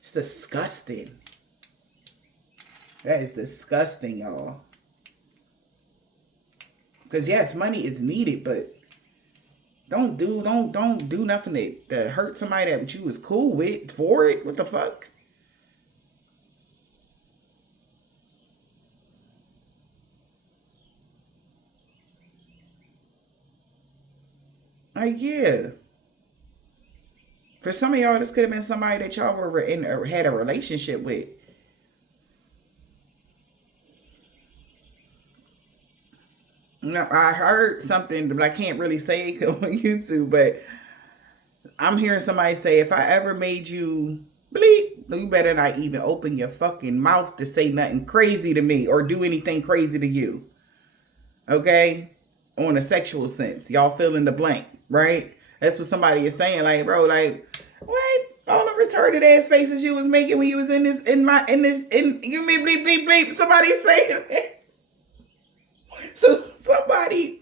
It's disgusting. That is disgusting, y'all. Because yes, money is needed, but don't do nothing that hurt somebody that you was cool with for it. What the fuck? Like, yeah. For some of y'all, this could have been somebody that y'all were in or had a relationship with. Now, I heard something, but I can't really say it on YouTube, but I'm hearing somebody say, if I ever made you bleep, you better not even open your fucking mouth to say nothing crazy to me or do anything crazy to you. Okay? On a sexual sense. Y'all fill in the blank, right? That's what somebody is saying. Like, bro, like, what? All the retarded ass faces you was making when you was in you mean bleep, bleep, bleep. Somebody saying that. So somebody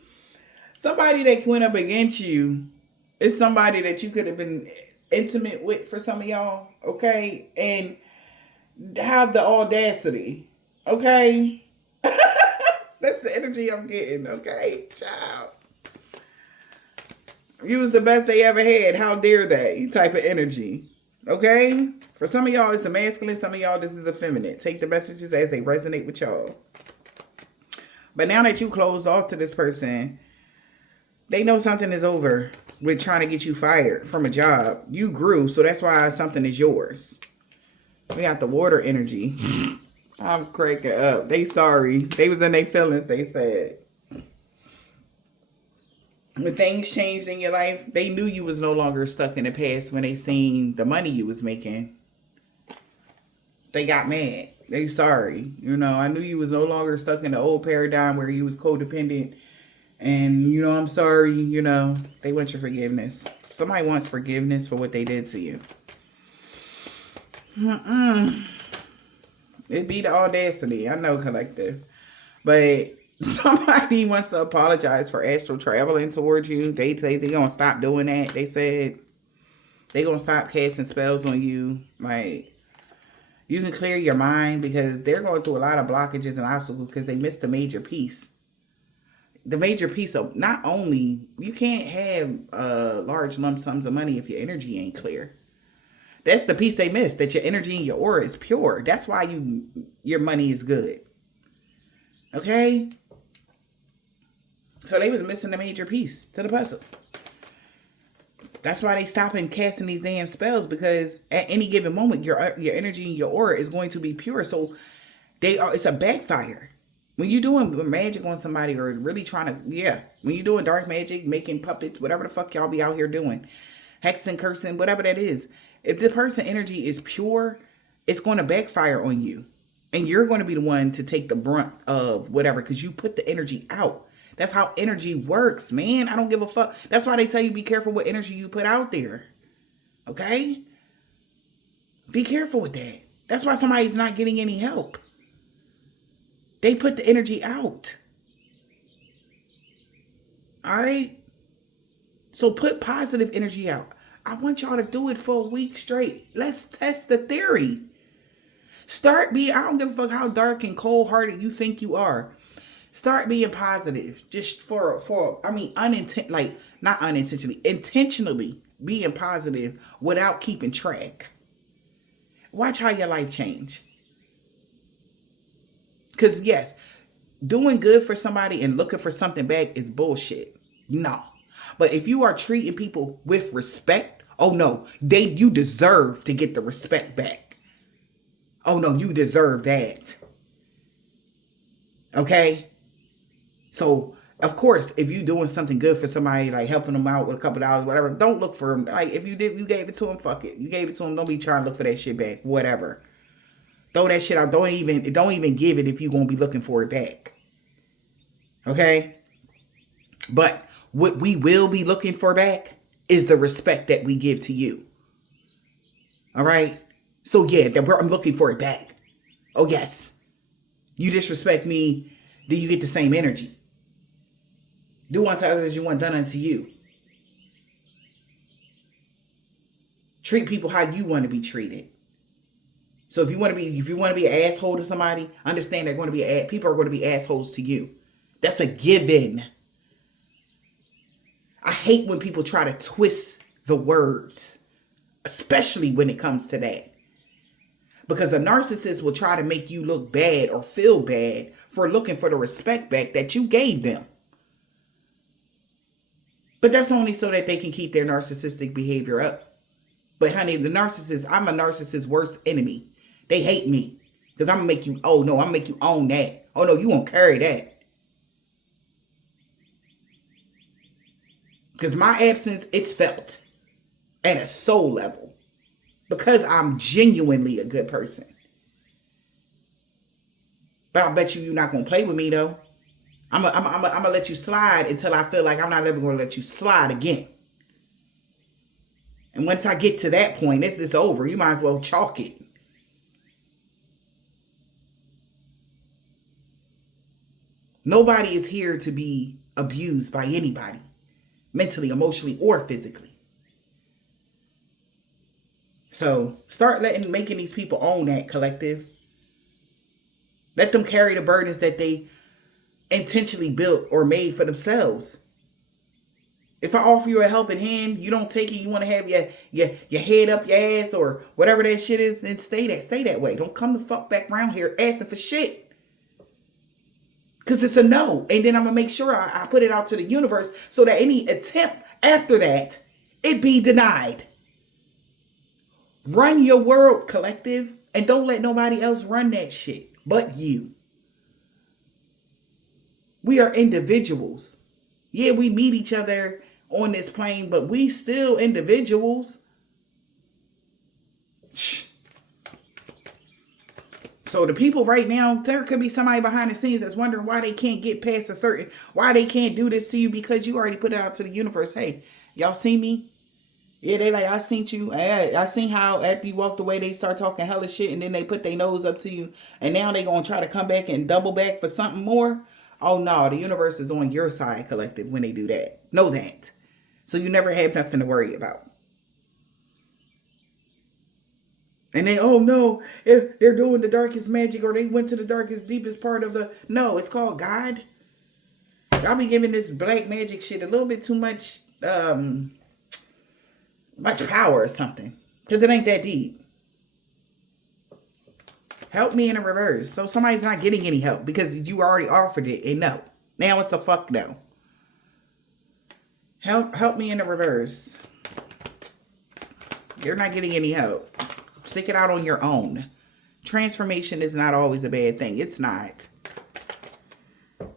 that went up against you is somebody that you could have been intimate with for some of y'all, okay? And have the audacity, okay? That's the energy I'm getting, okay? Child. You was the best they ever had. How dare they? Type of energy, okay? For some of y'all, it's a masculine. Some of y'all, this is a feminine. Take the messages as they resonate with y'all. But now that you closed off to this person, they know something is over with trying to get you fired from a job. You grew, so that's why something is yours. We got the water energy. I'm cracking up. They sorry. They was in their feelings, they said. When things changed in your life, they knew you was no longer stuck in the past when they seen the money you was making. They got mad. They sorry. You know, I knew you was no longer stuck in the old paradigm where you was codependent And, I'm sorry, they want your forgiveness. Somebody wants forgiveness for what they did to you. It'd be the audacity. I know, collective. But somebody wants to apologize for astral traveling towards you. They say they're going to stop doing that. They said they're going to stop casting spells on you. Like, you can clear your mind because they're going through a lot of blockages and obstacles because they missed the major piece. The major piece of not only, you can't have large lump sums of money if your energy ain't clear. That's the piece they missed, that your energy and your aura is pure. That's why your money is good. Okay? So they was missing the major piece to the puzzle. That's why they stopping casting these damn spells, because at any given moment, your energy and your aura is going to be pure. So it's a backfire. When you're doing magic on somebody or really trying to, when you're doing dark magic, making puppets, whatever the fuck y'all be out here doing, hexing, cursing, whatever that is, if the person energy is pure, it's going to backfire on you. And you're going to be the one to take the brunt of whatever, because you put the energy out. That's how energy works, man. I don't give a fuck. That's why they tell you be careful what energy you put out there. Okay? Be careful with that. That's why somebody's not getting any help. They put the energy out. All right? So put positive energy out. I want y'all to do it for a week straight. Let's test the theory. Start being, I don't give a fuck how dark and cold-hearted you think you are. Start being positive. Just intentionally being positive without keeping track. Watch how your life change. Because yes, doing good for somebody and looking for something back is bullshit. No. But if you are treating people with respect, oh no, you deserve to get the respect back. Oh no, you deserve that. Okay? So, of course, if you're doing something good for somebody, like helping them out with a couple dollars, whatever, don't look for them. Like, if you gave it to them, fuck it. You gave it to them, don't be trying to look for that shit back. Whatever. Throw that shit out. Don't even give it if you're going to be looking for it back. Okay? But what we will be looking for back is the respect that we give to you. All right? So, yeah, I'm looking for it back. Oh, yes. You disrespect me, then you get the same energy. Do unto others as you want done unto you. Treat people how you want to be treated. So if you want to be an asshole to somebody, understand people are going to be assholes to you. That's a given. I hate when people try to twist the words, especially when it comes to that. Because a narcissist will try to make you look bad or feel bad for looking for the respect back that you gave them. But that's only so that they can keep their narcissistic behavior up. But honey, I'm a narcissist's worst enemy. They hate me. Because I'm going to make you, I'm going to make you own that. Oh no, you won't carry that. Because my absence, it's felt at a soul level. Because I'm genuinely a good person. But I bet you're not going to play with me though. I'm gonna let you slide until I feel like I'm not ever going to let you slide again. And once I get to that point, it's just over. You might as well chalk it. Nobody is here to be abused by anybody, mentally, emotionally, or physically. So start making these people own that, collective. Let them carry the burdens that they intentionally built or made for themselves. If I offer you a helping hand, you don't take it, you want to have your head up your ass or whatever that shit is, then stay that way. Don't come the fuck back around here asking for shit. Because it's a no. And then I'm going to make sure I put it out to the universe so that any attempt after that, it be denied. Run your world, collective, and don't let nobody else run that shit but you. We are individuals. Yeah, we meet each other on this plane, but we still individuals. So So the people right now, there could be somebody behind the scenes that's wondering why they can't get past a certain, why they can't do this to you, because you already put it out to the universe. Hey, y'all see me? Yeah, they like, I seen you. I seen how after you walked away, they start talking hella shit, and then they put their nose up to you, and now they gonna try to come back and double back for something more. Oh no, the universe is on your side, collective, when they do that. Know that. So you never have nothing to worry about. And they, oh no, if they're doing the darkest magic, or they went to the darkest, deepest part of the, no, it's called God. Y'all be giving this black magic shit a little bit too much, much power or something. Because it ain't that deep. Help me in the reverse. So somebody's not getting any help because you already offered it and no. Now it's a fuck no. Help me in the reverse. You're not getting any help. Stick it out on your own. Transformation is not always a bad thing. It's not.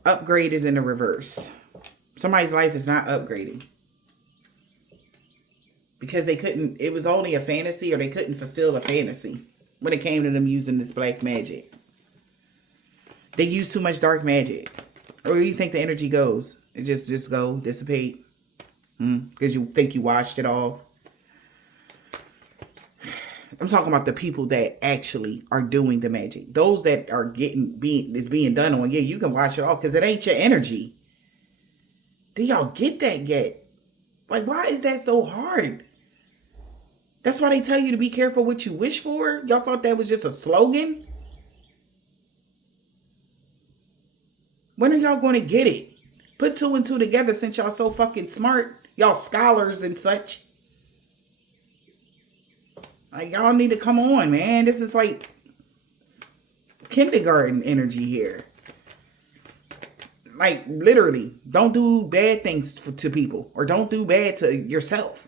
Upgrade is in the reverse. Somebody's life is not upgrading. Because they couldn't, it was only a fantasy, or they couldn't fulfill a fantasy when it came to them using this black magic. They use too much dark magic. Or where do you think the energy goes? It just go, dissipate? Because you think you washed it off? I'm talking about the people that actually are doing the magic. Those that are being done on, yeah, you can wash it off because it ain't your energy. Do y'all get that yet? Like, why is that so hard? That's why they tell you to be careful what you wish for. Y'all thought that was just a slogan? When are y'all going to get it? Put 2 and 2 together since y'all so fucking smart. Y'all scholars and such. Like, y'all need to come on, man. This is like kindergarten energy here. Like, literally, don't do bad things to people, or don't do bad to yourself.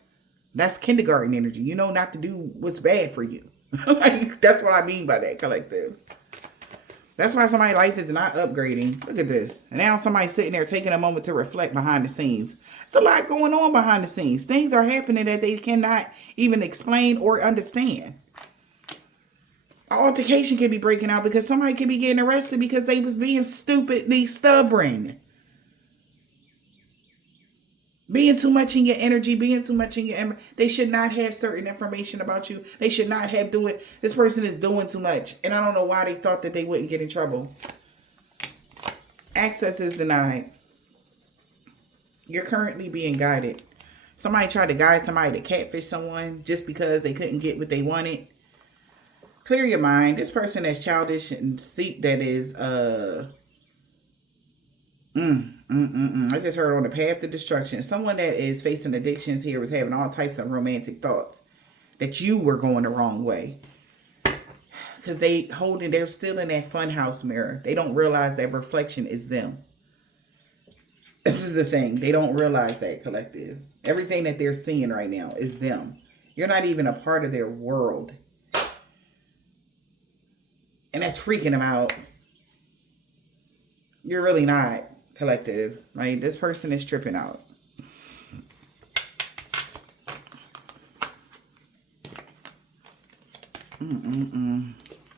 That's kindergarten energy. You know not to do what's bad for you. Like, that's what I mean by that, collective. That's why somebody's life is not upgrading. Look at this. And now somebody's sitting there taking a moment to reflect behind the scenes. It's a lot going on behind the scenes. Things are happening that they cannot even explain or understand. An altercation could be breaking out because somebody could be getting arrested because they was being stupidly stubborn. Being too much in your energy, being too much in your... They should not have certain information about you. They should not have doing... This person is doing too much. And I don't know why they thought that they wouldn't get in trouble. Access is denied. You're currently being guided. Somebody tried to guide somebody to catfish someone just because they couldn't get what they wanted. Clear your mind. This person that's childish and seek that is... I just heard on the path to destruction. Someone that is facing addictions here was having all types of romantic thoughts that you were going the wrong way. Because they're still in that funhouse mirror. They don't realize that reflection is them. This is the thing. They don't realize that, collective. Everything that they're seeing right now is them. You're not even a part of their world. And that's freaking them out. You're really not, collective. Like, this person is tripping out. And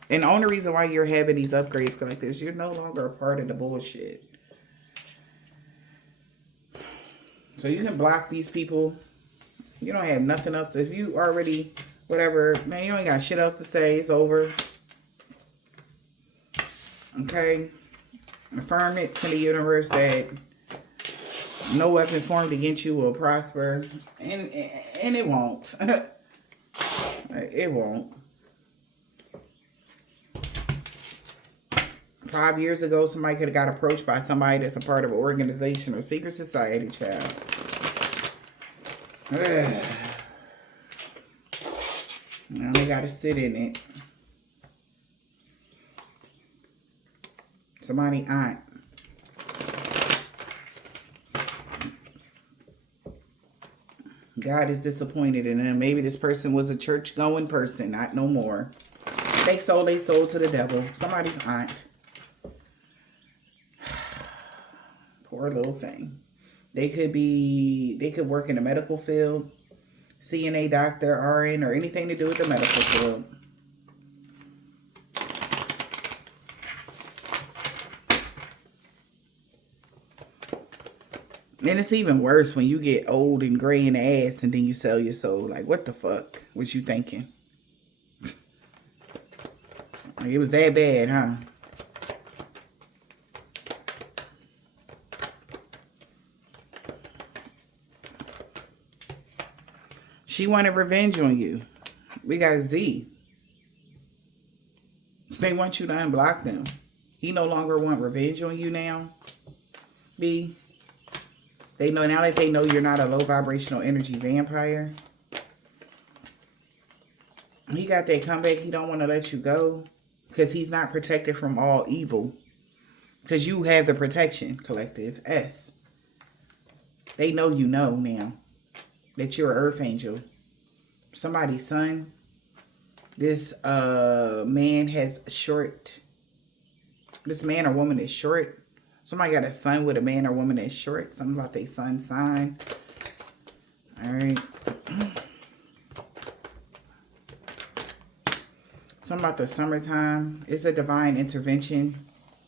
the only reason why you're having these upgrades, collectives, you're no longer a part of the bullshit. So you can block these people. You don't have nothing else. If you already, whatever, man, you ain't got shit else to say. It's over. Okay? Affirm it to the universe that no weapon formed against you will prosper. And it won't. It won't. 5 years ago, somebody could have got approached by somebody that's a part of an organization or secret society, child. Now they got to sit in it. Somebody aunt. God is disappointed in them. Maybe this person was a church-going person, not no more. They sold to the devil. Somebody's aunt. Poor little thing. They could work in the medical field, CNA doctor, RN, or anything to do with the medical field. And it's even worse when you get old and gray in the ass and then you sell your soul. Like, what the fuck was you thinking? Like, it was that bad, huh? She wanted revenge on you. We got Z. They want you to unblock them. He no longer want revenge on you now. B. They know now that they know you're not a low vibrational energy vampire. He got that comeback. He don't want to let you go because he's not protected from all evil. Because you have the protection, collective S. They know you know now that you're an earth angel. Somebody's son. This man has short. This man or woman is short. Somebody got a son with a man or woman that's short. Something about their son's sign. All right. Something about the summertime. It's a divine intervention.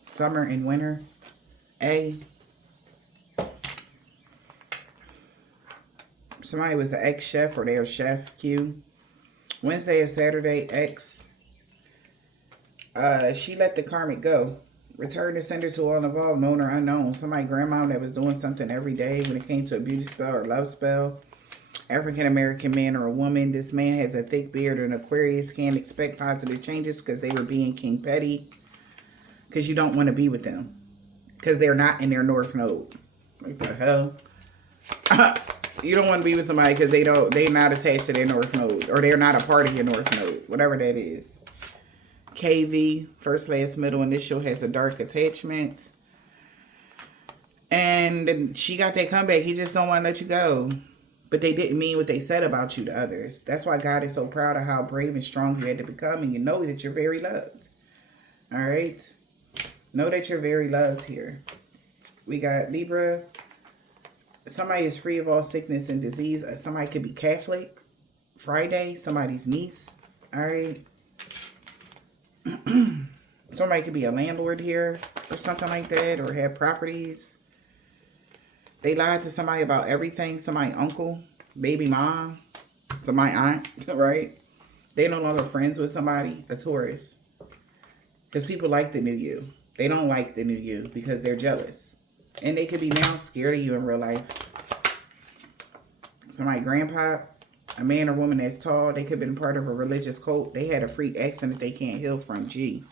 Summer and winter. A. Somebody was an ex-chef or their chef. Q. Wednesday and Saturday. X. She let the karmic go. Return to sender to all involved, known or unknown. Somebody grandma that was doing something every day when it came to a beauty spell or love spell. African-American man or a woman. This man has a thick beard or an Aquarius. Can't expect positive changes because they were being king petty. Because you don't want to be with them. Because they're not in their north node. What the hell? You don't want to be with somebody because they're not attached to their north node. Or they're not a part of your north node. Whatever that is. KV, first, last, middle initial, has a dark attachment. And she got that comeback. He just don't want to let you go. But they didn't mean what they said about you to others. That's why God is so proud of how brave and strong you had to become. And you know that you're very loved. All right? Know that you're very loved here. We got Libra. Somebody is free of all sickness and disease. Somebody could be Catholic. Friday, somebody's niece. All right? Somebody could be a landlord here or something like that, or have properties. They lied to somebody about everything. Somebody uncle, baby mom, somebody aunt, right? They're no longer friends with somebody, a Taurus. Because people like the new you. They don't like the new you because they're jealous. And they could be now scared of you in real life. Somebody grandpa, a man or woman that's tall. They could have been part of a religious cult. They had a freak accident they can't heal from. G.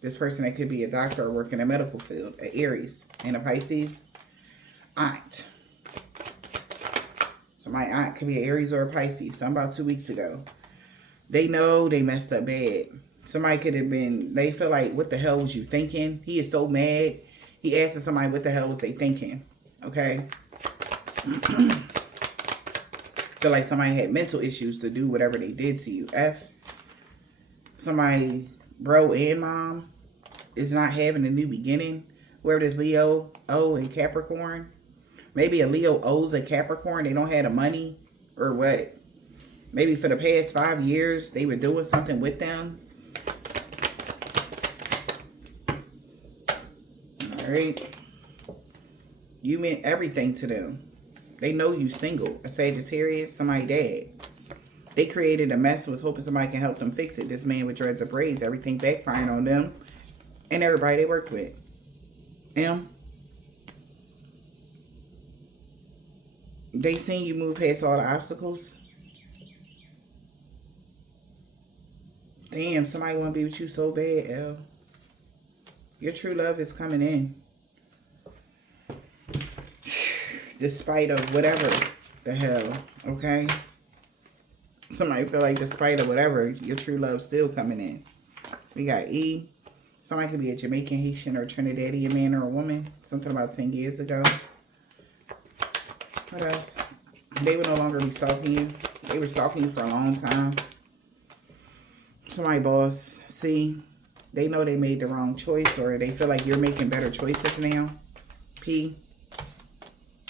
This person that could be a doctor or work in a medical field. An Aries and a Pisces. Aunt. So my aunt could be an Aries or a Pisces. Some about 2 weeks ago. They know they messed up bad. Somebody could have been, they feel like, what the hell was you thinking? He is so mad. He asked somebody, what the hell was they thinking? Okay. Feel like somebody had mental issues to do whatever they did to you. F. Somebody, bro and mom, is not having a new beginning. Whoever this Leo, O, and Capricorn. Maybe a Leo owes a Capricorn. They don't have the money or what. Maybe for the past 5 years, they were doing something with them. All right. You meant everything to them. They know you single. A Sagittarius, somebody dead. They created a mess, was hoping somebody can help them fix it. This man with dreads or braids, everything backfiring on them and everybody they worked with. M. They seen you move past all the obstacles. Damn, somebody want to be with you so bad, L. Your true love is coming in. Despite of whatever the hell, okay? Somebody feel like despite of whatever, your true love's still coming in. We got E. Somebody could be a Jamaican, Haitian, or Trinidadian man or a woman. Something about 10 years ago. What else? They would no longer be stalking you. They were stalking you for a long time. Somebody boss. C. They know they made the wrong choice, or they feel like you're making better choices now. P.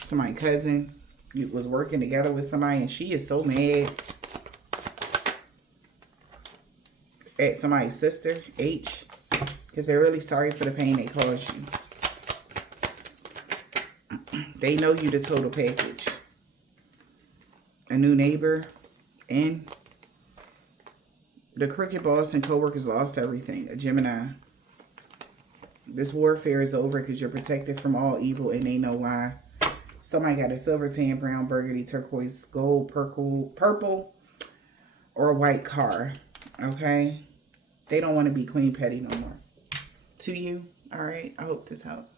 Somebody cousin. You was working together with somebody and she is so mad at somebody's sister. H. Because they're really sorry for the pain they caused you. They know you the total package. A new neighbor and the crooked boss and co-workers lost everything. A Gemini. This warfare is over because you're protected from all evil and they know why. Somebody got a silver, tan, brown, burgundy, turquoise, gold, purple, or a white car. Okay? They don't want to be Queen Petty no more. To you. All right? I hope this helped.